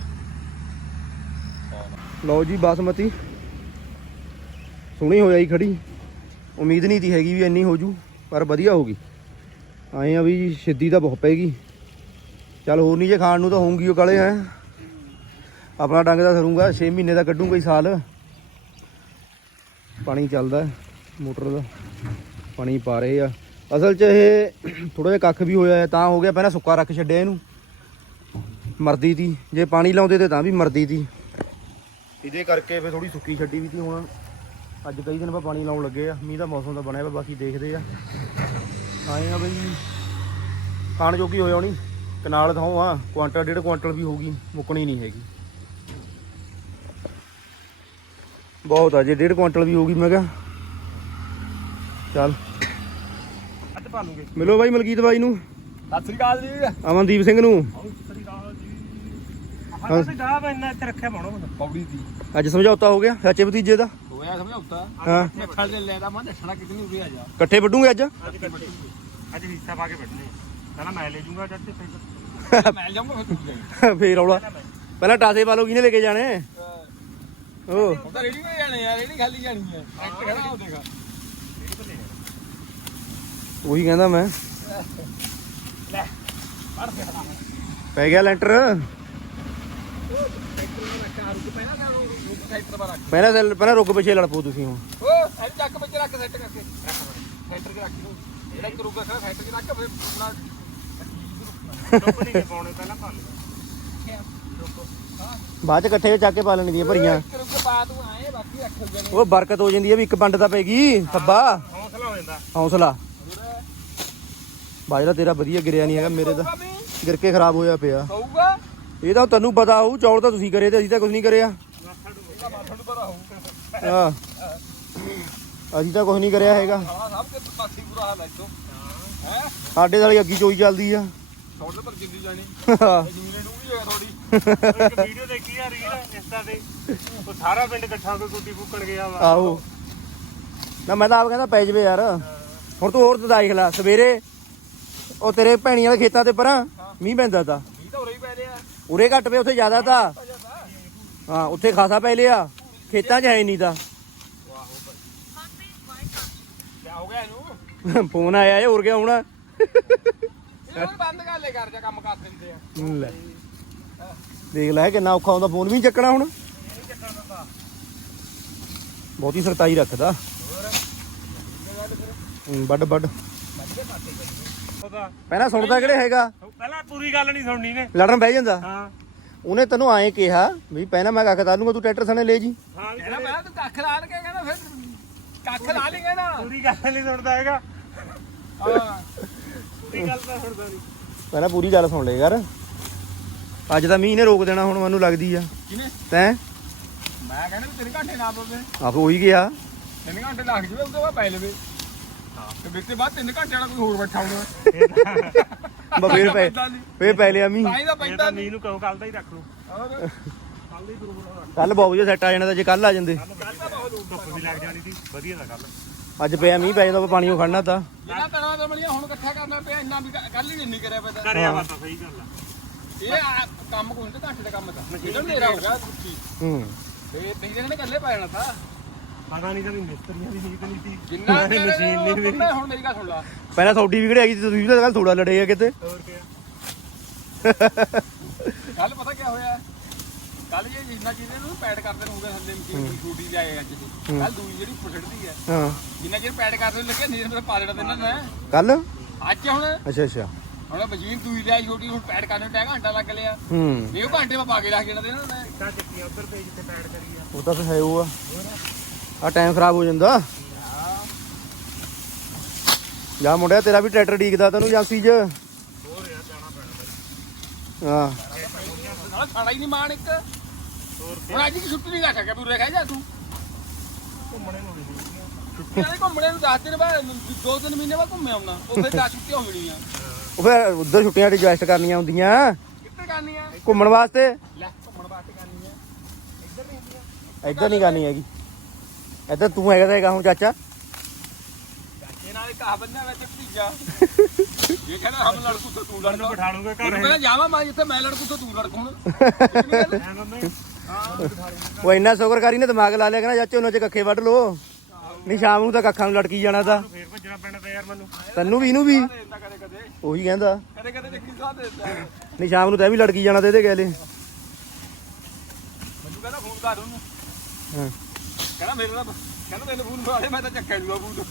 ਲਓ ਜੀ ਬਾਸਮਤੀ। ਸੋਹਣੀ ਹੋ ਜਾਈ ਖੜੀ। ਉਮੀਦ ਨਹੀਂ ਤੀ ਹੈਗੀ ਵੀ ਇੰਨੀ ਹੋ ਜੂ ਪਰ ਵਧੀਆ ਹੋ ਗਈ। ਆਏ ਆ ਵੀ ਸਿੱਧੀ ਤਾਂ ਬਹੁਤ ਪੈਗੀ ਚੱਲ ਹੋਰ ਨਹੀਂ ਜੇ ਖਾਣ ਨੂੰ ਤਾਂ ਹੋਊਗੀ ਉਹ ਕਾਲੇ ਹੈ। ਆਪਣਾ ਡੰਗ ਦਾ ਸਰੂੰਗਾ 6 ਮਹੀਨੇ ਦਾ ਕੱਢੂੰਗਾ ਹੀ ਸਾਲ। ਪਾਣੀ ਚੱਲਦਾ ਮੋਟਰ ਦਾ। ਪਾਣੀ ਪਾ ਰਹੇ ਆ। ਅਸਲ 'ਚ ਇਹ ਥੋੜਾ ਜਿਹਾ ਕੱਖ ਵੀ ਹੋਇਆ ਹੈ, ਤਾਂ ਹੋ ਗਿਆ ਪਹਿਲਾਂ ਸੁੱਕਾ ਰੱਖ ਛੱਡਿਆ ਇਹਨੂੰ। ਮਰਦੀ ਤੀ। ਜੇ ਪਾਣੀ ਲਾਉਂਦੇ ਤੇ ਤਾਂ ਵੀ ਮਰਦੀ ਤੀ। ਇਹਦੇ ਕਰਕੇ ਫਿਰ ਥੋੜੀ ਸੁੱਕੀ ਛੱਡੀ ਵੀ ਤੀ ਹੁਣ। ਅੱਜ ਕਈ ਦਿਨ ਬਾਅਦ ਪਾਣੀ ਲਾਉਣ ਲੱਗੇ ਆ। ਮੀਂਹ ਦਾ ਮੌਸਮ ਤਾਂ ਬਣਿਆ ਵਾ, ਬਾਕੀ ਦੇਖਦੇ ਆ। ਆਏ ਆ ਬਈ। ਖਾਣ ਜੋਗੀ ਹੋਇਆ ਹੋਣੀ। ਕਨਾਲ ਥਾਂ ਆ। ਕੁਆਂਟਲ, ਡੇਢ ਕੁਆਂਟਲ ਵੀ ਹੋਗੀ ਮੁੱਕਣੀ ਨਹੀਂ ਹੈਗੀ। ਬਹੁਤ ਆ ਜੇ ਡੇਢ ਕੁਆਂਟਲ ਵੀ ਹੋਗੀ ਮੈਂ ਕਿਹਾ। ਚੱਲ। ਅੱਧ ਪਾ ਲੂਗੇ। ਮਿਲੋ ਬਾਈ ਮਲਕੀਤ ਬਾਈ ਨੂੰ। ਸਤਿ ਸ੍ਰੀ ਅਕਾਲ ਜੀ। ਅਮਨਦੀਪ ਸਿੰਘ ਨੂੰ। ਸਤਿ ਸ੍ਰੀ ਅਕਾਲ ਜੀ। ਹਾਂ। ਤੇ ਗਾਹ ਇੰਨਾ ਇੱਥੇ ਰੱਖਿਆ ਪਾਉਣਾ ਪੌੜੀ ਦੀ। ਅੱਜ ਸਮਝੌਤਾ ਹੋ ਗਿਆ ਚਾਚੇ ਭਤੀਜੇ ਦਾ। ਹੋਇਆ ਸਮਝੌਤਾ। ਹਾਂ। ਨੱਖੜ ਦੇ ਲੈ ਦਾ ਮੈਂ ਨੱਖਣਾ ਕਿਤੇ ਨਹੀਂ ਉਰੇ ਆ ਜਾ। ਇਕੱਠੇ ਵੱਢੂਗੇ ਅੱਜ? ਅੱਜ ਅੱਜ ਹਿੱਸਾ ਪਾ ਕੇ ਬੈਠਨੇ ਪਹਿਲਾਂ ਮੈਂ ਲੈ ਜੂੰਗਾ ਜੱਟ ਤੇ ਫਿਰ ਮੈਂ ਜਾਊਂਗਾ ਫਿਰ ਤੂੰ ਜਾਈਂ ਫੇਰ ਰੌਲਾ ਪਹਿਲਾਂ ਟਾਸੇ ਵਾਲੋ ਕਿਹਨੇ ਲੈ ਕੇ ਜਾਣੇ? ਓ ਉਹ ਤਾਂ ਰੇੜੀ ਕੋਈ ਜਾਣੇ ਯਾਰ ਰੇੜੀ ਖਾਲੀ ਜਾਣੀ ਹੈ ਟਰੈਕਟਰ ਖੜਾ ਹੋ ਦੇਗਾ ਉਹੀ ਕਹਿੰਦਾ ਮੈਂ। ਲੈ ਪੜ ਕੇ ਖੜਾ ਪੈ ਗਿਆ ਲੈਂਟਰ। ਪਹਿਲਾਂ ਸੈਲ- ਪਹਿਲਾਂ ਰੁਕ ਪਿਛੇ ਲੜ ਪਓ ਤੁਸੀਂ ਹੁਣ। ਓ ਐ ਚੱਕ ਵਿੱਚ ਰੱਖ ਸੈੱਟ ਕਰਕੇ। ਰੱਖ ਸੈਂਟਰ 'ਚ ਰੱਖ ਨੂੰ ਜਿਹੜਾ ਇੱਕ ਰੁਕ ਖੜਾ ਸੈਂਟਰ 'ਚ ਰੱਖ ਫਿਰ ਆਪਣਾ ਟੁੱਪ ਨਹੀਂ ਪਾਉਣੇ ਪਹਿਲਾਂ ਪਾ ਲਓ। ਬਾਅਦ ਚ ਇਕੱਠੇ ਚੱਕ ਕੇ ਪਾ ਲੈਣੀ ਦੀਆਂ ਭਰੀਆਂ। ਇੱਕ ਰੁਕ ਪਾ ਤੂੰ ਆਏ ਬਾਕੀ ਰੱਖ ਜਾਣੇ ਉਹ ਬਰਕਤ ਹੋ ਜਾਂਦੀ ਹੈ ਵੀ ਇੱਕ ਪੰਡ ਤਾਂ ਪੈਗੀ ਥੱਬਾ ਹੌਸਲਾ। ਹੋ ਜਾਂਦਾ ਹੌਸਲਾ ਬਾਜਰਾ ਤੇਰਾ ਵਧੀਆ ਗਿਰਿਆ ਨਹੀਂ ਹੈਗਾ ਮੇਰੇ ਤਾਂ ਗਿਰ ਕੇ ਖਰਾਬ ਹੋਇਆ ਪਿਆ। ਹੋਊਗਾ। ਇਹ ਤਾਂ ਤੈਨੂੰ ਪਤਾ ਹੋਊ ਚੌਲ ਤਾਂ ਤੁਸੀਂ ਕਰੇ ਤੇ ਅਸੀਂ ਤਾਂ ਕੁਝ ਨਹੀਂ ਕਰਿਆ। ਹਾਂ। ਅਸੀਂ ਤਾਂ ਕੁਝ ਨਹੀਂ ਕਰਿਆ ਹੈਗਾ। ਸਾਡੇ ਵਾਲੀ ਅੱਗੀ ਚੋਈ ਚੱਲਦੀ ਆ। ਥੋੜੇ ਪਰ ਜਿੰਦੀ ਜਾਣੀ। ਆਹੋ ਜੂਨੇ ਨੂੰ ਵੀ ਜਗ੍ਹਾ ਥੋੜੀ ਇੱਕ ਵੀਡੀਓ ਦੇਖੀ ਆ ਰੀਲ ਇੰਸਟਾ ਤੇ। ਉਹ ਸਾਰਾ ਪਿੰਡ ਇਕੱਠਾ ਹੋ ਕੇ ਕੁੱਤੀ ਫੂਕਣ ਗਿਆ ਵਾ। ਨਾ ਮੈਂ ਤਾਂ ਆਪ ਕਹਿੰਦਾ ਪੈ ਜਵੇ ਯਾਰ। ਹੁਣ ਤੂੰ ਹੋਰ ਤਾਂ ਦੇਖ ਲੈ ਸਵੇਰੇ ਉਹ ਤੇਰੇ ਭੈਣੀਆਂ ਦੇ ਖੇਤਾਂ ਤੇ ਪਰਾਂ ਮੀਂਹ ਪੈਂਦਾ ਤਾ। ਮੀਂਹ ਤਾਂ ਉਰੇ ਹੀ ਪੈ ਰਿਹਾ। ਉਰੇ ਘੱਟ ਪਏ ਉੱਥੇ ਜ਼ਿਆਦਾ ਤਾ। ਹਾਂ ਉੱਥੇ ਖਾਸਾ ਪੈ ਲਿਆ। ਖੇਤਾਂ 'ਚ ਹੈ ਨਹੀਂ ਤਾਂ। ਲਿਆ ਹੋ ਗਿਆ ਇਹਨੂੰ। ਫੋਨ ਆਇਆ ਇਹ ਉਰ ਗਿਆ ਹੁਣ। ਇਹ ਹੁਣ ਬੰਦ ਕਰ ਲੈ ਕਰ ਜਾ ਕੰਮ ਕਰ ਦਿੰਦੇ ਆ। ਲੈ। ਦੇਖ ਲੈ ਕਿੰਨਾ ਔਖਾ ਹੁੰਦਾ ਫੋਨ ਵੀ ਨੀ ਚੱਕਣਾ ਹੁਣ। ਬਹੁਤੀ ਸਰਤਾਈ ਰੱਖਦਾ। ਹੂੰ, ਵੱਡ ਵੱਡ ਪਹਿਲਾਂ ਸੁਣਦਾ ਕਿਹੜੇ ਹੈਗਾ? ਪਹਿਲਾਂ ਪੂਰੀ ਗੱਲ ਨਹੀਂ ਸੁਣਨੀ ਨੇ। ਲੜਨ ਬਹਿ ਜਾਂਦਾ। ਹਾਂ। ਉਹਨੇ ਤੈਨੂੰ ਐਂ ਕਿਹਾ ਵੀ ਪਹਿਲਾਂ ਮੈਂ ਕੱਖ ਤਾ ਲੂੰਗਾ ਤੂੰ ਟਰੈਕਟਰ ਸਣੇ ਲੈ ਜੀ। ਹਾਂ ਕਹਿੰਦਾ ਮੈਂ ਤੂੰ ਕੱਖ ਲਾ ਕੇ ਕਹਿੰਦਾ ਫਿਰ ਕੱਖ ਲਾ ਲੇਗਾ ਨਾ ਪੂਰੀ ਗੱਲ ਨਹੀਂ ਸੁਣਦਾ ਹੈਗਾ। ਹਾਂ। ਪੂਰੀ ਗੱਲ ਤਾਂ ਸੁਣਦਾ ਨਹੀਂ ਪਹਿਲਾਂ ਪੂਰੀ ਗੱਲ ਸੁਣ ਲੈ ਯਾਰ। ਅੱਜ ਤਾਂ ਮੀਂਹ ਨੇ ਰੋਕ ਦੇਣਾ ਹੁਣ ਮੈਨੂੰ ਲੱਗਦੀ ਆ। ਕਿਨੇ ਤੈਂ ਮੈਂ ਕਹਿੰਦਾ ਵੀ ਤਿੰਨ ਘੰਟੇ ਨਾ ਪਵੇ। ਆਪ ਉਹੀ ਗਿਆ। ਤਿੰਨ ਘੰਟੇ ਲੱਗ ਜਵੇ ਉਹਦੇ ਬਾਅਦ ਪੈ ਲਵੇ। ਤੇ ਵਿੱਚ ਤੇ ਬਾਅਦ ਤਿੰਨ ਘੰਟੇ ਵਾਲਾ ਕੋਈ ਹੋਰ ਬੈਠਾ ਹੋਣਾ। ਬਾ ਫੇਰ ਪੈ ਫੇਰ ਪੈ ਲਿਆ ਮੀਂਹ। ਤਾਂ ਹੀ ਤਾਂ ਇਹ ਪੈਂਦਾ ਤਾਂ ਨਹੀਂ ਮੀਂਹ ਨੂੰ ਕਹੋ ਕੱਲ ਦਾ ਹੀ ਰੱਖ ਲਓ। ਹੋਰ? ਕੱਲ ਹੀ ਬਹੁਤ ਵਧੀਆ ਸੈੱਟ ਆ ਜਾਣਾ ਤਾਂ ਜੇ ਕੱਲ ਆ ਜਾਂਦੇ। ਕੱਲ ਤਾਂ ਬਹੁਤ ਧੁੱਪ ਵੀ ਲੱਗ ਜਾਣੀ ਸੀ ਵਧੀਆ ਦਾ ਕੱਲ ਅੱਜ ਪਿਆ ਮੀਂਹ ਪੈ ਜਾਂਦਾ ਪਾਣੀ ਉਹ ਖੜਨਾ ਤਾਂ। ਜਿਹੜਾ ਤਣਾ ਰਮਲੀਆਂ ਹੁਣ ਇਕੱਠਾ ਕਰਨਾ ਪਿਆ ਇੰਨਾ ਵੀ ਕੱਲ ਹੀ ਨਹੀਂ ਕਰਿਆ ਪਿਆ ਕਰਿਆ ਵਾ ਤਾਂ ਸਹੀ ਗੱਲ ਆ। ਇਹ ਆ ਕੰਮ ਕੋਈ ਨਹੀਂ ਘੰਟੇ ਦਾ ਕੰਮ ਦਾ ਇਹਦਾ ਨੇਰਾ ਹੋ ਗਿਆ ਕੁੱਤੀ ਹੂੰ। ਤੇ ਤਿੰਨ ਦਿਨ ਨੇ ਇਕੱਲੇ ਪੈ ਜਾਣਾ ਤਾਂ। ਪਤਾ ਨਹੀਂ ਤਾਂ ਵੀ ਮਿਸਤਰੀਆਂ ਦੀ ਨੀਤ ਨਹੀਂ ਸੀ। ਜਿੰਨਾ ਮਸ਼ੀਨ ਨਹੀਂ ਤੇਰੇ ਮੈਂ ਹੁਣ ਮੇਰੀ ਗੱਲ ਸੁਣ ਲਾ। ਪਹਿਲਾਂ ਤੁਹਾਡੀ ਵਿਗੜ ਹੈਗੀ ਸੀ ਤੁਸੀਂ ਵੀ ਤਾਂ ਕੱਲ ਥੋੜਾ ਲੜੇ ਆ ਕਿਤੇ। ਹੋਰ ਕਿਆ? ਕੱਲ ਪਤਾ ਕੀ ਹੋਇਆ? ਕੱਲ ਜੇ ਜਿੰਨਾ ਚੀਜ਼ ਨੂੰ ਪੈਡ ਕਰਦੇ ਨੂੰ ਗਿਆ ਥੱਲੇ ਮਸ਼ੀਨ ਦੀ ਛੋਟੀ ਲਿਆਏ ਅੱਜ ਦੀ। ਕੱਲ ਦੂਜੀ ਜਿਹੜੀ ਫੁੱਟਦੀ ਹੈ ਹਾਂ। ਜਿੰਨਾ ਚਿਰ ਪੈਡ ਕਰਦੇ ਨੂੰ ਲੱਗਿਆ ਨੀਰ ਮੇਰੇ ਪਾ ਦੇਣਾ ਦੇਣਾ ਮੈਂ। ਕੱਲ ਅੱਜ ਹੁਣ? ਅੱਛਾ ਅੱਛਾ। ਹੁਣ ਮਸ਼ੀਨ ਦੂਜੀ ਲਿਆਈ ਛੋਟੀ ਹੁਣ ਪੈਡ ਕਰਨ ਨੂੰ ਟਾਈਮ ਘੰਟਾ ਲੱਗ ਲਿਆ। ਹੂੰ। ਇਹ ਘੰਟੇ ਮੈਂ ਪਾ ਕੇ ਰੱਖ ਦੇਣਾ ਦੇਣਾ ਮੈਂ ਤਾਂ ਚੱਕੀਆਂ ਉੱਧਰ ਤੇ ਜਿੱਥੇ ਪੈਡ ਕਰੀ ਆ। ਉਹ ਤਾਂ ਫਿਰ ਹੈ ਉਹ ਆ। ਆ ਟਾਈਮ ਖਰਾਬ ਹੋ ਜਾਂਦਾ। ਜਾ ਮੁੰਡਿਆ ਤੇਰਾ ਵੀ ਟਰੈਕਟਰ ਡੀਕਦਾ ਤੈਨੂੰ ਏਜੰਸੀ 'ਚ। ਹੋਰ ਯਾਰ ਜਾਣਾ ਪੈਣਾ ਹਾਂ। ਨਾਲ ਖਾਣਾ ਹੀ ਨਹੀਂ ਮਾਣ ਇੱਕ। ਹੋਰ ਹੁਣ ਅੱਜ ਕੀ ਛੁੱਟੀ ਨਹੀਂ ਕਰ ਸਕਿਆ ਤੂੰ ਰਹਿ ਜਾ ਤੂੰ। ਘੁੰਮਣੇ ਨੂੰ ਵੀ ਛੁੱਟੀ ਵਾਲੇ ਘੁੰਮਣੇ ਨੂੰ 10 ਦਿਨ ਬਾਅਦ ਦੋ ਤਿੰਨ ਮਹੀਨੇ ਬਾਅਦ ਘੁੰਮੇ ਆਉਣਾ। ਉਹ ਫਿਰ 10 ਛੁੱਟੀਆਂ ਹੋ ਜਾਣੀਆਂ। ਉਹ ਫਿਰ ਉਧਰ ਛੁੱਟੀਆਂ ਐਡਜਸਟ ਕਰਨੀਆਂ ਹੁੰਦੀਆਂ। ਕਿੱਥੇ ਕਰਨੀਆਂ? ਘੁੰਮਣ ਵਾਸਤੇ। ਲੈ ਘੁੰਮਣ ਵਾਸਤੇ ਕਰਨੀਆਂ। ਇੱਧਰ ਨਹੀਂ ਹੁੰਦੀਆਂ। ਇੱਧਰ ਨਹੀਂ ਕਰਨੀ ਹੈਗੀ। ਇੱਧਰ ਤੂੰ ਹੈਗਾ ਤਾਂ ਹੈਗਾ ਹੁਣ ਚਾਚਾ। ਚਾਚੇ ਨਾਲ ਕਹਾ ਬੰਨਿਆ ਵਿੱਚ ਭਤੀਜਾ। ਇਹ ਕਹਿੰਦਾ ਹਮ ਲੜਕੂ ਤੋਂ ਤੂੰ ਲੜਦਾ ਬਿਠਾ ਲੂਗੇ ਘਰ? ਕਹਿੰਦਾ ਜਾਵਾਂ ਮੈਂ ਜਿੱਥੇ ਮੈਂ ਲੜਕੂ ਤੋਂ ਤੂੰ ਲੜਕੂ। ਉਹ ਇੰਨਾ ਨੇ ਦਿਮਾਗ ਲਾ ਲਿਆ ਕਹਿੰਦਾ ਚਾਚੇ ਉਹਨਾਂ 'ਚ ਕੱਖੇ ਵੱਢ ਲੋ ਨਹੀਂ ਸ਼ਾਮ ਨੂੰ ਤਾਂ ਕੱਖਾਂ ਨੂੰ ਲਟਕੀ ਜਾਣਾ ਤਾਂ। ਫੇਰ ਭੱਜਣਾ ਪੈਣਾ ਤਾਂ ਯਾਰ ਮੈਨੂੰ। ਤੈਨੂੰ ਵੀ ਇਹਨੂੰ ਵੀ। ਦਿੰਦਾ ਕਦੇ ਕਦੇ। ਉਹੀ ਕਹਿੰਦਾ। ਕਦੇ ਕਦੇ ਦੇਖੀ ਸਾਹ ਦੇ ਦਿੰਦਾ। ਨਹੀਂ ਸ਼ਾਮ ਨੂੰ ਤੈਂ ਵੀ ਲਟਕੀ ਜਾਣਾ ਤੇ ਇਹਦੇ ਗੈਲੇ ਮੈਨੂੰ ਕਹਿੰਦਾ ਫੋਨ ਕਰ ਉਹਨੂੰ। ਹਾਂ। ਕਹਿੰਦਾ ਮੇਰੇ ਨਾਲ ਕਹਿੰਦਾ ਤੈਨੂੰ ਫੋਨ ਮਾਰੇ ਮੈਂ ਤਾਂ ਚੱਕਿਆ ਜੂਗਾ ਫੋਨ।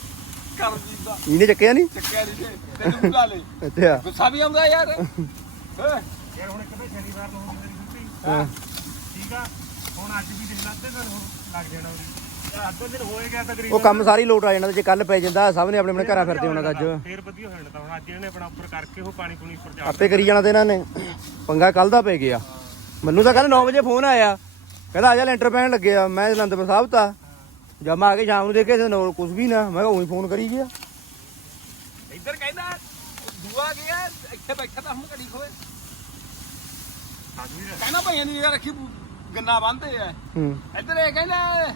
ਕਰਮਜੀਤ ਦਾ। ਇਹਨੇ ਚੱਕਿਆ ਨਹੀਂ ਚੱਕਿਆ ਨਹੀਂ ਤੇ ਤੈਨੂੰ ਬੁਲਾ ਲੈ ਅੱਛਾ। ਗੁੱਸਾ ਵੀ ਆਉਂਦਾ ਯਾਰ। ਹੈਂ? ਯਾਰ ਹੁਣ ਇੱਕ ਤਾਂ ਸ਼ਨੀਵਾਰ ਨੂੰ ਹੁੰਦੀ ਮੇਰੀ ਛੁੱਟੀ। ਹਾਂ। ਠੀਕ ਆ। ਹੁਣ ਅੱਜ ਵੀ ਦਿਨ ਅੱਧੇ ਦਿਨ ਹੋਰ ਲੱਗ ਜਾਣਾ ਉਹਦੀ। ਉਹ ਕੰਮ ਸਾਰੀ ਲੋਟ ਆ ਜਾਣਾ ਜੇ ਕੱਲ ਪੈ ਜਾਂਦਾ ਸਭ ਨੇ ਆਪਣੇ ਆਪਣੇ ਘਰਾਂ ਫਿਰਦੇ ਹੋਣਾ ਤਾਂ ਅੱਜ। ਫੇਰ ਵਧੀਆ ਹੋ ਜਾਣਾ ਤਾਂ ਹੁਣ ਅੱਜ ਇਹਨੇ ਆਪਣਾ ਉੱਪਰ ਕਰਕੇ ਉਹ ਪਾਣੀ ਪੂਣੀ ਉੱਪਰ ਜਾ ਆਪੇ ਕਰੀ ਜਾਣਾ ਤੇ ਇਹਨਾਂ ਨੇ। ਪੰਗਾ ਕੱਲ ਦਾ ਪੈ ਗਿਆ। ਮੈਨੂੰ ਤਾਂ ਕੱਲ 9 ਵਜੇ ਫੋਨ ਆਇਆ। ਕਹਿੰਦਾ ਆ ਜਾ ਲੈਂਟਰ ਪੈਣ ਲੱਗੇ ਆ। ਮੈਂ ਅਨੰਦਪੁਰ ਸਾਹਿਬ ਤਾਂ। ਜਦ ਮੈਂ ਆ ਕੇ ਸ਼ਾਮ ਨੂੰ ਦੇਖਿਆ ਤੇ ਨੋ ਕੁਝ ਵੀ ਨਾ। ਮੈਂ ਕਿਹਾ ਉਹੀ ਫੋਨ ਕਰੀ ਗਿਆ। ਇੱਧਰ ਕਹਿੰਦਾ ਦੂਆ ਗਿਆ ਇੱਥੇ ਬੈਠਾ ਤਾਂ ਹਮ ਘੜੀ ਖੋਏ। ਕਹਿੰਦਾ ਭਈਆਂ ਦੀ ਰੱਖੀ ਗੰਨਾ ਬੰਨਦੇ ਆ। ਹੂੰ। ਇੱਧਰ ਇਹ ਕਹਿੰਦਾ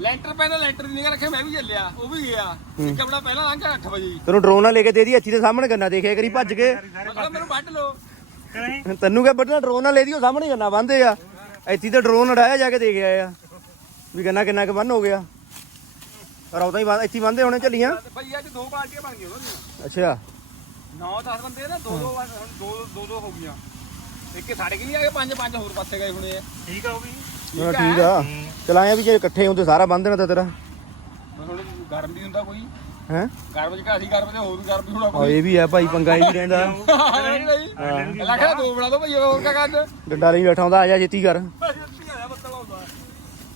ਲੈਂਟਰ ਪੈਣਾ ਲੈਂਟਰ ਦੀ ਨਿਗਾਹ ਰੱਖੇ ਮੈਂ ਵੀ ਚੱਲਿਆ ਉਹ ਵੀ ਗਿਆ। ਇੱਕ ਆਪਣਾ ਪਹਿਲਾਂ ਲੰਘਿਆ 8 ਵਜੇ। ਤੈਨੂੰ ਡਰੋਨ ਨਾਲ ਲੈ ਕੇ ਦੇ ਦੀ ਅੱਛੀ ਦੇ ਸਾਹਮਣੇ ਕਰਨਾ ਦੇਖਿਆ ਕਰੀ ਭੱਜ ਕੇ। ਮਤਲਬ ਮੈਨੂੰ ਵੱਢ ਲੋ ਤੈਨੂੰ ਕਿਹਾ ਵੱਢਣਾ ਡਰੋਨ ਨਾਲ ਲੈ ਦੀ ਉਹ ਸਾਹਮਣੇ ਕਰਨਾ ਬੰਦੇ ਆ। ਇੱਥੇ ਤਾਂ ਡਰੋਨ ਉਡਾਇਆ ਜਾ ਕੇ ਦੇਖ ਆਇਆ ਵੀ ਗੰਨਾ ਕਿੰਨਾ ਕੁ ਬੰਨ ਹੋ ਗਿਆ। ਰੌਤਾ ਹੀ ਬੰਦ ਇੱਥੇ ਬੰਦੇ ਹੋਣੇ ਚੱਲੀਆਂ ਭਈ ਅੱਜ ਦੋ ਪਾਰਟੀਆਂ ਬਣ ਗਈਆਂ ਉਹਨਾਂ ਅੱਛਾ। 9-10 ਬੰਦੇ ਨੇ ਦੋ ਦੋ ਹੁਣ ਦੋ ਦੋ ਦੋ ਹੋ ਗਈਆਂ। ਇੱਕ ਸਾਡੇ ਕਿ ਨਹੀਂ ਆ ਗਏ ਪੰਜ ਪੰਜ ਹੋਰ ਪਾਸੇ ਗਏ ਹੁਣੇ ਆ। ਠੀਕ ਆ ਉਹ ਵੀ। ਹਾਂ, ਠੀਕ ਆ। ਚਲਾਇਆ ਵੀ ਜੇ ਇਕੱਠੇ ਹੁੰਦੇ ਸਾਰਾ ਬੰਨ ਦੇਣਾ ਤਾਂ ਤੇਰਾ। ਹੁਣ ਗਰਮ ਵੀ ਹੁੰਦਾ ਕੋਈ। ਹੈ? ਗਰਮ ਚ ਅਸੀਂ ਗਰਮ ਤੇ ਹੋਰ ਵੀ ਗਰਮ ਹੋਣਾ ਆ ਕੋਈ। ਇਹ ਵੀ ਹੈ ਭਾਈ ਪੰਗਾ ਇਹ ਵੀ ਰਹਿੰਦਾ। ਲੱਖਾ ਦੋ ਬਣਾ ਦੋ ਭਈ ਹੋਰ ਕਾ ਕਰ ਡੰਡਾ ਲਈ ਬੈਠਾ ਹੁੰਦਾ ਆ ਜਾ ਛੇਤੀ ਕਰ।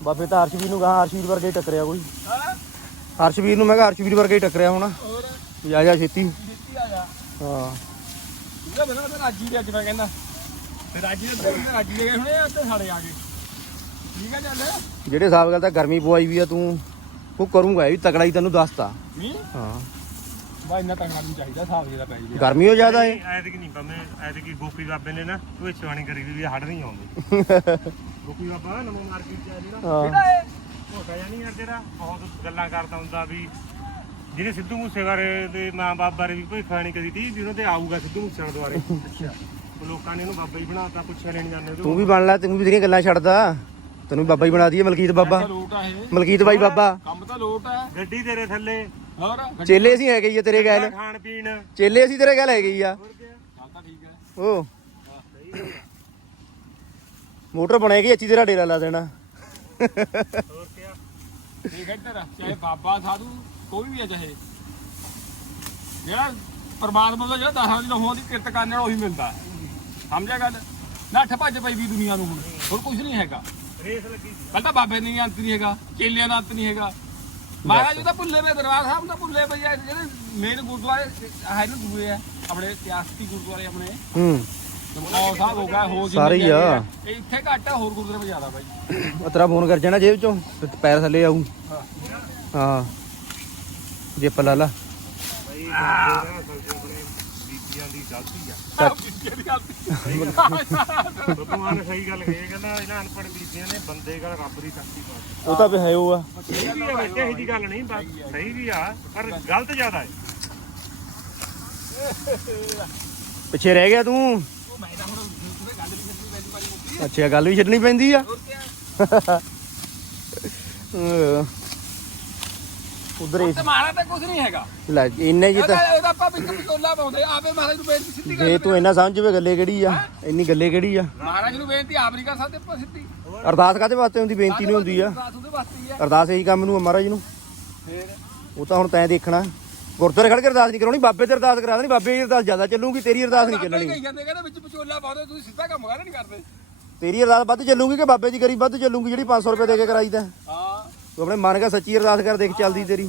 ਬਾਬੇ ਤਾਂ ਹਰਸ਼ਵੀਰ ਨੂੰ ਕਹਾ ਹਰਸ਼ਵੀਰ ਵਰਗੇ ਹੀ ਟੱਕਰਿਆ ਕੋਈ। ਹਾਂ? ਹਰਸ਼ਵੀਰ ਨੂੰ ਮੈਂ ਕਿਹਾ ਹਰਸ਼ਵੀਰ ਵਰਗੇ ਹੀ ਟੱਕਰਿਆ ਹੋਣਾ। ਹੋਰ? ਆ ਜਾ ਛੇਤੀ ਛੇਤੀ ਆ ਜਾ। ਹਾਂ। ਇਹਦਾ ਬਣਾ ਤੇ ਰਾਜੀ ਦੇ ਅੱਜ ਮੈਂ ਕਹਿੰਦਾ। ਤੇ ਰਾਜੀ ਦੇ ਰਾਜੀ ਦੇ ਗਏ ਹੁਣੇ ਤੇ ਸਾਡੇ ਆ ਗਏ। ਠੀਕ ਚੱਲ। ਜਿਹੜੇ ਹਿਸਾਬ ਗੱਲ ਤਾਂ ਗਰਮੀ ਪਵਾਈ ਵੀ ਆ ਤੂੰ ਉਹ ਕਰੂੰਗਾ ਇਹ ਵੀ ਤਕੜਾ ਹੀ ਤੈਨੂੰ ਦੱਸਤਾ। ਹਾਂ। ਬਾ ਇੰਨਾ ਤੰਗੜਾ ਨਹੀਂ ਚਾਹੀਦਾ ਹਿਸਾਬ ਜਿਹਦਾ ਪੈ ਜੇ। ਗਰਮੀ ਹੋ ਜ਼ਿਆਦਾ ਏ। ਐਤਕੀ ਨਹੀਂ ਪੰਮੇ ਐਤਕੀ ਗੋਪੀ ਬਾਬੇ ਨੇ ਨਾ ਉਹ ਚਵਾਣੀ ਕਰੀ ਵੀ ਹੜ ਨਹੀਂ ਆਉਂਦੀ। ਗੋਪੀ ਬਾਬਾ ਨਮੋ ਮਾਰਕੀਟ ਚ ਆ ਜਿਹੜਾ। ਹਾਂ। ਕਿਹੜਾ ਹੈ ਮੋਟਾ ਜਿਹਾ ਨਹੀਂ ਯਾਰ ਜਿਹੜਾ ਬਹੁਤ ਗੱਲਾਂ ਕਰਦਾ ਹੁੰਦਾ ਵੀ ਜਿਹਨੇ ਸਿੱਧੂ ਮੂਸੇਵਾਲੇ ਦੇ ਮਾਂ-ਬਾਪ ਬਾਰੇ ਵੀ ਕੋਈ ਖਾਣੀ ਕਰੀ ਤੀ ਵੀ ਉਹਨਾਂ ਤੇ ਆਊਗਾ ਸਿੱਧੂ ਮੂਸੇਵਾਲੇ ਦੁਆਰੇ। ਅੱਛਾ। ਉਹ ਲੋਕਾਂ ਨੇ ਇਹਨੂੰ ਬਾਬਾ ਹੀ ਬਣਾਤਾ ਪੁੱਛਿਆ ਲੈਣ ਜਾਂਦੇ ਤੂੰ ਵੀ ਬਣ ਲੈ ਤੈਨੂੰ ਵੀ ਤੇਰੀਆਂ ਗੱਲਾਂ ਛੱਡਦਾ। ਤੈਨੂੰ ਬਾਬਾ ਹੀ ਬਣਾ ਦਈਏ ਮਲਕੀਤ ਬਾਬਾ। ਲੋਟ ਆ ਇਹ। ਮਲਕੀਤ ਬਾਈ ਬਾਬਾ। ਕੰਮ ਤਾਂ ਲੋਟ ਆ। ਗੱਡੀ ਤੇਰੇ ਥੱਲੇ। ਹੋਰ? ਚੇਲੇ ਅਸੀਂ ਹੈਗੇ ਹੀ ਆ ਤੇਰੇ ਗੈਲ ਖਾਣ ਪੀਣ। ਚੇਲੇ ਅਸੀਂ ਤੇਰੇ ਗੈਲ ਹੈਗੇ ਹੀ ਆ। ਚੱਲ ਤਾਂ ਠੀਕ ਹੈ ਉਹ ਮੋਟਰ ਬਣੇਗੀ ਅੱਛੀ ਤੇਰਾ ਡੇਰਾ ਲਾ ਦੇਣਾ। ਹੋਰ ਕਿਆ? ਦੇਖ ਇੱਧਰ ਚਾਹੇ ਬਾਬਾ ਸਾਧੂ ਕੋਈ ਵੀ ਹੈ ਚਾਹੇ। ਜਿਹੜਾ ਪਰਮਾਤਮਾ ਦਾ ਜਿਹੜਾ ਦਸਾਂ ਦੀ ਲਹੋਂ ਦੀ ਕਿਰਤ ਕਰਨ ਨਾਲ ਉਹੀ ਮਿਲਦਾ। ਸਮਝਿਆ ਗੱਲ? ਨੱਠ ਭੱਜ ਪਈ ਵੀ ਦੁਨੀਆ ਨੂੰ ਹੁਣ। ਹੋਰ ਕੁਝ ਨਹੀਂ ਹੈਗਾ। ਰੇਸ ਲੱਗੀ ਸੀ। ਕੱਲ ਤਾਂ ਬਾਬੇ ਨਹੀਂ ਅੰਤ ਨਹੀਂ ਹੈਗਾ ਚੇਲਿਆਂ ਦਾ ਅੰਤ ਨਹੀਂ ਹੈਗਾ। ਮਹਾਰਾਜ ਜੀ ਤਾਂ ਭੁੱਲੇ ਵੇ ਦਰਬਾਰ ਸਾਹਿਬ ਦਾ ਭੁੱਲੇ ਆ ਜਿਹੜੇ ਮੇਨ ਗੁਰਦੁਆਰੇ ਹੈ ਨਾ ਦੂਏ ਆ ਆਪਣੇ ਇਤਿਹਾਸਕੀ ਗੁਰਦੁਆਰੇ ਆਪਣੇ। ਹੂੰ। ਦਮਕੌਰ ਸਾਹਿਬ ਹੋ ਗਿਆ ਸਾਰੇ ਹੀ ਆ। ਇਹ ਇੱਥੇ ਘੱਟ ਆ ਹੋਰ ਗੁਰਦੁਆਰੇ ਜ਼ਿਆਦਾ ਬਾਈ। ਉਹ ਤੇਰਾ ਫੋਨ ਕਰ ਜਾਣਾ ਜੇਬ ਚੋਂ ਤੇ ਪੈਰ ਥੱਲੇ ਆਊ। ਹਾਂ। ਜਿੱਪ ਲਾ ਲਾ। ਬਈ ਆਪਣੇ ਬੀਬੀਆਂ ਦੀ ਗਲਤੀ ਆ। ਭਗਵਾਨ ਨੇ ਸਹੀ ਗੱਲ ਕਹੀ ਹੈ, ਕਹਿੰਦਾ ਇਹਨਾਂ ਅਨਪੜ੍ਹ ਬੀਬੀਆਂ ਨੇ ਬੰਦੇ ਗੱਲ ਰੱਬ ਦੀ ਸ਼ਕਤੀ ਪਾ ਉਹ ਤਾਂ ਵੀ ਹੈ ਉਹ ਆ। ਸਹੀ ਵੀ ਆ ਵਿੱਚ ਇਹੋ ਜੀ ਗੱਲ ਨਹੀਂ ਬਸ ਸਹੀ ਵੀ ਆ ਪਰ ਗਲਤ ਜ਼ਿਆਦਾ ਹੈ। ਪਿੱਛੇ ਰਹਿ ਗਿਆ ਤੂੰ। ਅੱਛਾ ਗੱਲ ਵੀ ਛੱਡਣੀ ਪੈਂਦੀ ਆ। ਹੋਰ ਕੀ ਅਹ। ਉਧਰ ਏਸੀ ਤੇ ਮਾਰਾ ਤਾਂ ਕੁਝ ਨਹੀਂ ਹੈਗਾ। ਲੈ ਇੰਨੇ ਜੀ ਤਾਂ ਇਹਦਾ ਆਪਾਂ ਵਿੱਚ ਵਿਚੋਲਾ ਪਾਉਂਦੇ ਆਪੇ ਮਹਾਰਾਜ ਨੂੰ ਬੇਨਤੀ ਸਿੱਧੀ ਕਰ ਜੇ ਤੂੰ ਇੰਨਾ ਸਮਝਵੇ ਗੱਲੇ ਕਿਹੜੀ ਆ? ਇੰਨੀ ਗੱਲੇ ਕਿਹੜੀ ਆ? ਮਹਾਰਾਜ ਨੂੰ ਬੇਨਤੀ ਆਪ ਨਹੀਂ ਕਰ ਸਕਦੇ ਆਪਾਂ ਸਿੱਧੀ। ਅਰਦਾਸ ਕਾਦੇ ਵਾਸਤੇ ਹੁੰਦੀ? ਬੇਨਤੀ ਨਹੀਂ ਹੁੰਦੀ ਆ। ਅਰਦਾਸ ਉਹਦੇ ਵਾਸਤੇ ਹੀ ਆ। ਅਰਦਾਸ ਇਹੀ ਕੰਮ ਨੂੰ ਆ ਮਹਾਰਾਜ ਨੂੰ। ਫੇਰ? ਉਹ ਤਾਂ ਹੁਣ ਤੈਂ ਦੇਖਣਾ। ਗੁਰਦੁਆਰੇ ਖੜ ਕੇ ਅਰਦਾਸ ਨਹੀਂ ਕਰਾਉਣੀ ਬਾਬੇ ਤੇ ਅਰਦਾਸ ਕਰਾ ਦੇਣੀ ਬਾਬੇ ਦੀ ਅਰਦਾਸ ਜ਼ਿਆਦਾ ਚੱਲੂਗੀ ਤੇਰੀ ਅਰਦਾਸ ਨਹੀਂ ਚੱਲਣੀ। ਕਹੀ ਜਾਂਦੇ ਕਹਿੰਦੇ ਵਿੱਚ ਵਿਚੋਲਾ ਪਾਉਂਦੇ ਤੁਸੀਂ ਸਿੱਧਾ ਕੰਮ ਕਰ ਨਹੀਂ ਕਰਦੇ? ਤੇਰੀ ਅਰਦਾਸ ਵੱਧ ਚੱਲੂਗੀ ਕਿ ਬਾਬੇ ਦੀ ਕਰੀ ਵੱਧ ਚੱਲੂਗੀ ਜਿਹੜੀ 500 ਰੁਪਏ ਦੇ ਕੇ ਕਰਾਈ ਤਾਂ? ਹਾਂ। ਤੂੰ ਆਪਣੇ ਮਨ ਕਾ ਸੱਚੀ ਅਰਦਾਸ ਕਰ ਦੇਖ ਚੱਲਦੀ ਤੇਰੀ।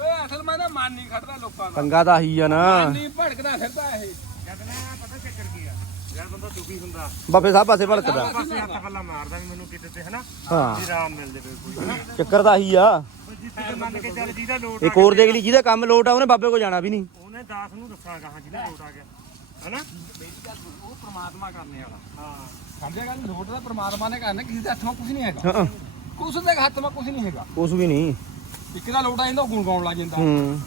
ਓਏ ਅਸਲ ਮੈਂ ਨਾ ਮਨ ਨਹੀਂ ਖੜਦਾ ਲੋਕਾਂ ਦਾ। ਪੰਗਾ ਤਾਂ ਆਹੀ ਆ ਨਾ। ਮਨ ਨਹੀਂ ਭੜਕਦਾ ਫਿਰਦਾ ਇਹ। ਜਦ ਨਾ ਪਤਾ ਚੱਕਰ ਕੀ ਆ? ਯਾਰ ਬੰਦਾ ਦੁਖੀ ਹੁੰਦਾ। ਬਾਬੇ ਸਾਹਿਬ ਪਾਸੇ ਭੜਕਦਾ। ਪਾਸੇ ਹੱਥ ਪੱਲਾ ਮਾਰਦਾ ਵੀ ਮੈਨੂੰ ਕਿਤੇ ਤੇ ਹਨਾ? ਹਾਂ। ਵੀ ਆਰਾਮ ਮਿਲ ਜਾਵੇ ਕੋਈ ਹਨਾ? ਚੱਕਰ ਤਾਂ ਆਹੀ ਆ। ਪਰ ਜਿੱਥੇ ਤੇ ਮੰਨ ਕੇ ਚੱਲ ਜਿਹਦਾ ਲੋਟ ਇੱਕ ਹੋਰ ਦੇਖ ਲਈ ਜਿਹਦਾ ਕੰਮ ਲੋਟ ਆ ਉਹਨੇ ਬਾਬੇ ਕੋ ਜਾਣਾ ਵੀ ਨਹੀਂ। ਉਹਨੇ ਦਾਸ ਨੂੰ ਦੱਸਾਂਗਾ ਹਾਂ ਜਿਹਦਾ ਲੋਟ ਆ ਗਿਆ ਹਨਾ? ਉਹ ਪ੍ਰਮਾਤਮਾ ਕਰਨੇ ਵਾਲਾ। ਹਾਂ। ਸਮਝਿਆ ਗੱਲ? ਲੋਟ ਦਾ ਪ੍ਰਮਾਤਮਾ ਨੇ ਕਰਨਾ ਕਿਸੇ ਦੇ ਹੱਥ 'ਮਾ ਕੁਝ ਨਹੀਂ ਹੈਗਾ। ਹਾਂ। ਕੁਛ ਦੇ ਹੱਥ 'ਮਾ ਕੁਝ ਨਹੀਂ ਹੈਗਾ। ਕੁਛ ਵੀ ਨਹੀਂ। ਇੱਕ ਦਾ ਲੋਟ ਆ ਜਾਂਦਾ ਉਹ ਗੁਣ ਗਾਉਣ ਲੱਗ ਜਾਂਦਾ। ਹੂੰ।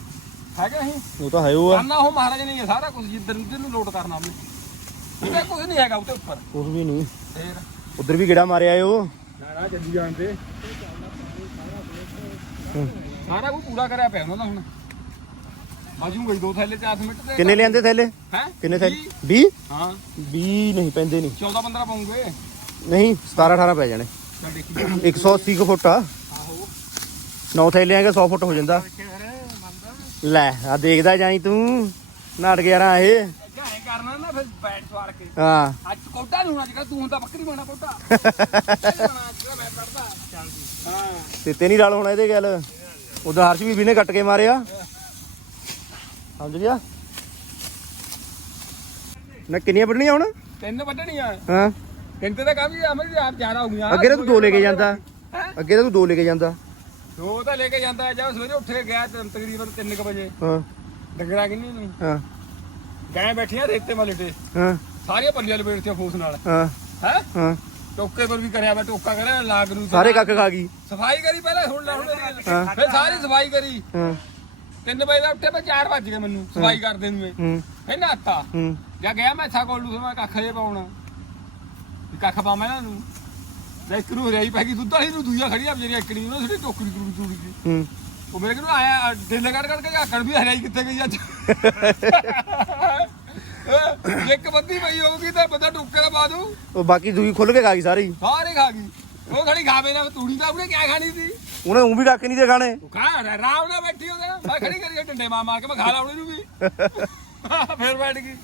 ਹੈਗਾ ਇਹ ਉਹ ਤਾਂ ਹੈ ਉਹ ਆ। ਕਰਨਾ ਉਹ ਮਹਾਰਾਜ ਨੇ ਹੀ ਸਾਰਾ ਕੁਝ ਜਿੱਦਨ ਜਿੱਦਨ ਨੂੰ ਲੋਟ ਕਰਨਾ ਉਹਨੇ। ਉਹਦੇ ਕੁਝ ਨਹੀਂ ਹੈਗਾ ਉਹਦੇ ਉੱਪਰ। ਕੁਛ ਵੀ ਨਹੀਂ। ਫੇਰ? ਉਧਰ ਵੀ ਗੇੜਾ ਮਾਰਿਆ ਏ ਉਹ। ਨਾਰਾ ਚੱਲੀ ਜਾਂਦੇ ਸਾਰਾ ਕੁਝ ਪੂਰਾ ਕਰਿਆ ਪਿਆ ਉਹਨਾਂ ਦਾ ਹੁਣ। ਬਾਜੂ ਗਈ ਦੋ ਥੈਲੇ 4 ਮਿੰਟ ਤੇ। ਕਿੰਨੇ ਲਿਆਂਦੇ ਥੈਲੇ? ਹੈ? ਕਿੰਨੇ ਥੈਲੇ? 20 ਹਾਂ। 20 ਨਹੀਂ ਪੈਂਦੇ ਨਹੀਂ। 14 15 ਪਾਉਂਗੇ। ਨਹੀਂ 17 18 ਪੈ ਜਾਣੇ। ਚੱਲ ਦੇਖੀ 180 ਕੁ ਫੁੱਟ ਆ। ਆਹੋ 9 ਥੈਲੇ ਆਏਗਾ 100 ਫੁੱਟ ਹੋ ਜਾਂਦਾ। ਲੈ ਆ ਦੇਖਦਾ ਜਾਈ ਤੂੰ ਨਾਟਕ ਯਾਰਾਂ ਇਹ। ਗਾਣੇ ਕਰਨਾ ਨਾ ਫਿਰ ਬੈਠ ਸਵਾਰ ਕੇ ਹਾਂ। ਅੱਜ ਕੋਟਾ ਨਹੀਂ ਹੋਣਾ ਜਿਹੜਾ ਤੂੰ ਹੁੰਦਾ ਬੱਕਰੀ ਬਣਾ ਕੋਟਾ ਬਣਾ ਮੈਂ ਪੜਦਾ ਚੱਲ ਜੀ ਹਾਂ ਤੇ ਤੇ ਨਹੀਂ ਰਲ ਹੋਣਾ ਇਹਦੇ ਗੱਲ। ਉਧਰ ਹਰਸ਼ ਬੀਬੀ ਨੇ ਕੱਟ ਕੇ ਮਾਰਿਆ। ਸਮਝ ਗਿਆ? ਨਾ ਕਿੰਨੀਆਂ ਵੱਢਣੀਆਂ ਹੁਣ? ਤਿੰਨ ਵੱਢਣੀਆਂ। ਹਾਂ। ਤਿੰਨ ਤੇ ਕਾਫੀ ਆਮਰ ਆਪ ਜ਼ਿਆਦਾ ਹੋ। ਗਈਆਂ ਅੱਗੇ ਤਾਂ ਤੂੰ ਦੋ ਲੈ ਕੇ ਜਾਂਦਾ। ਹੈਂ? ਅੱਗੇ ਤਾਂ ਤੂੰ ਦੋ ਲੈ ਕੇ ਜਾਂਦਾ। ਦੋ ਤਾਂ ਲੈ ਕੇ ਜਾਂਦਾ ਜਾਂ ਸਵੇਰੇ ਉੱਠ ਕੇ ਗਿਆ ਤੇ ਤਕਰੀਬਨ 3 ਵਜੇ। ਹਾਂ। ਡੰਗਰਾ ਕਿੰਨੀ ਨੂੰ? ਹਾਂ। ਗਾਂ ਬੈਠੀਆਂ ਰੇਤੇ ਵਾਲੇ ਤੇ। ਹਾਂ। ਸਾਰੀਆਂ ਪੱਲੀਆਂ ਲਪੇਟਤੀਆਂ ਫੂਸ ਨਾਲ। ਹਾਂ। ਹੈ? ਹਾਂ। ਟੋਕੇ ਪਰ ਵੀ ਕਰਿਆ ਮੈਂ ਟੋਕਾ ਕਰਿਆ ਲਾਗ ਨੂੰ ਸਾਰੇ ਕੱਖ ਖਾ ਗਈ। ਸਫ਼ਾਈ ਕਰੀ ਪਹਿਲਾਂ ਹੁਣ ਹੁਣ ਹਾਂ। ਫਿਰ ਸਾਰੀ ਸਫ਼ਾਈ ਕਰੀ। ਹਾਂ। 3 ਵਜੇ ਦਾ ਉੱਠੇ ਮੈਂ 4 ਵਜ ਗਏ ਮੈਨੂੰ ਸਫ਼ਾਈ ਕਰਦੇ ਨੂੰ ਹੂੰ। ਫੇ ਨਾਤਾ। ਹੂੰ। ਜਾਂ ਗਿਆ ਮੈਂ ਥਾ ਕੋਲ ਨੂੰ ਮੈਂ ਕੱਖ ਜੇ ਪਾਉਣਾ। ਕੱਖ ਪਾਵਾਂ ਇਹਨਾਂ ਨੂੰ। ਲੈ ਇੱਕ ਨੂੰ ਰਹੀ ਪੈ ਗਈ ਦੁੱਧ ਵਾਲੀ ਨੂੰ ਦੂਜਾ ਖੜੀਆਂ ਜਿਹੜੀ ਇੱਕੜੀ ਉਹਨਾਂ ਸਿੱਧੀ ਟੋਕਰੀ ਟੁਕਰੀ ਗਈ ਹੂੰ। ਉਹ ਮੇਰੇ ਕੋਲ ਆਇਆ ਢਿੱਲੇ ਕੱਢ ਕੱਢ ਕੇ ਆਕੜ ਵੀ ਹਰਾਈ ਕਿੱਥੇ ਗਈ ਅੱਜ? ਇੱਕ ਬੰਦੀ ਪਈ ਹੋਊਗੀ ਤਾਂ ਬੰਦਾ ਟੁੱਕੇ ਦਾ ਪਾ ਦੂ। ਉਹ ਬਾਕੀ ਦੂਈ ਖੁੱਲ ਕੇ ਖਾ ਗਈ ਸਾਰੀ। ਸਾਰੇ ਖਾ ਗਈ। ਉਹ ਖੜੀ ਖਾਵੇ ਨਾ ਤੂੜੀ ਦਾ ਉਹਨੇ ਕਿਆ ਖਾਣੀ ਸੀ? ਉਹਨੇ ਉਹ ਵੀ ਕੱਖ ਨਹੀਂ ਦੇ ਖਾਣੇ। ਉਹ ਖਾ ਰਾਮ ਨਾਲ ਬੈਠੀ ਉਹਦੇ ਨਾਲ। ਮੈਂ ਖੜੀ ਕਰੀ ਡੰਡੇ ਮਾਰ ਮਾਰ ਕੇ ਮੈਂ ਖਾ ਲਾ ਉਹਨੇ ਨੂੰ ਵੀ। ਫੇਰ ਬੈਠ ਗਈ।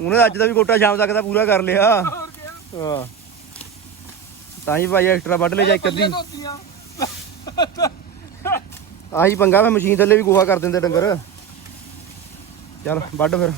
ਉਹਨੇ ਅੱਜ ਦਾ ਵੀ ਕੋਟਾ ਸ਼ਾਮ ਤੱਕ ਦਾ ਪੂਰਾ ਕਰ ਲਿਆ। ਹੋਰ ਤਾਂ ਹੀ ਭਾਈ ਐਕਸਟਰਾ ਵੱਢ ਲੈ ਜਾ ਇੱਕ ਅੱਧੀ। ਧੋਤੀਆਂ ਆਹੀ ਪੰਗਾ ਮੈਂ ਮਸ਼ੀਨ ਥੱਲੇ ਵੀ ਗੋਹਾ ਕਰ ਦਿੰਦੇ ਡੰਗਰ। ਚੱਲ ਵੱਢ ਫਿਰ।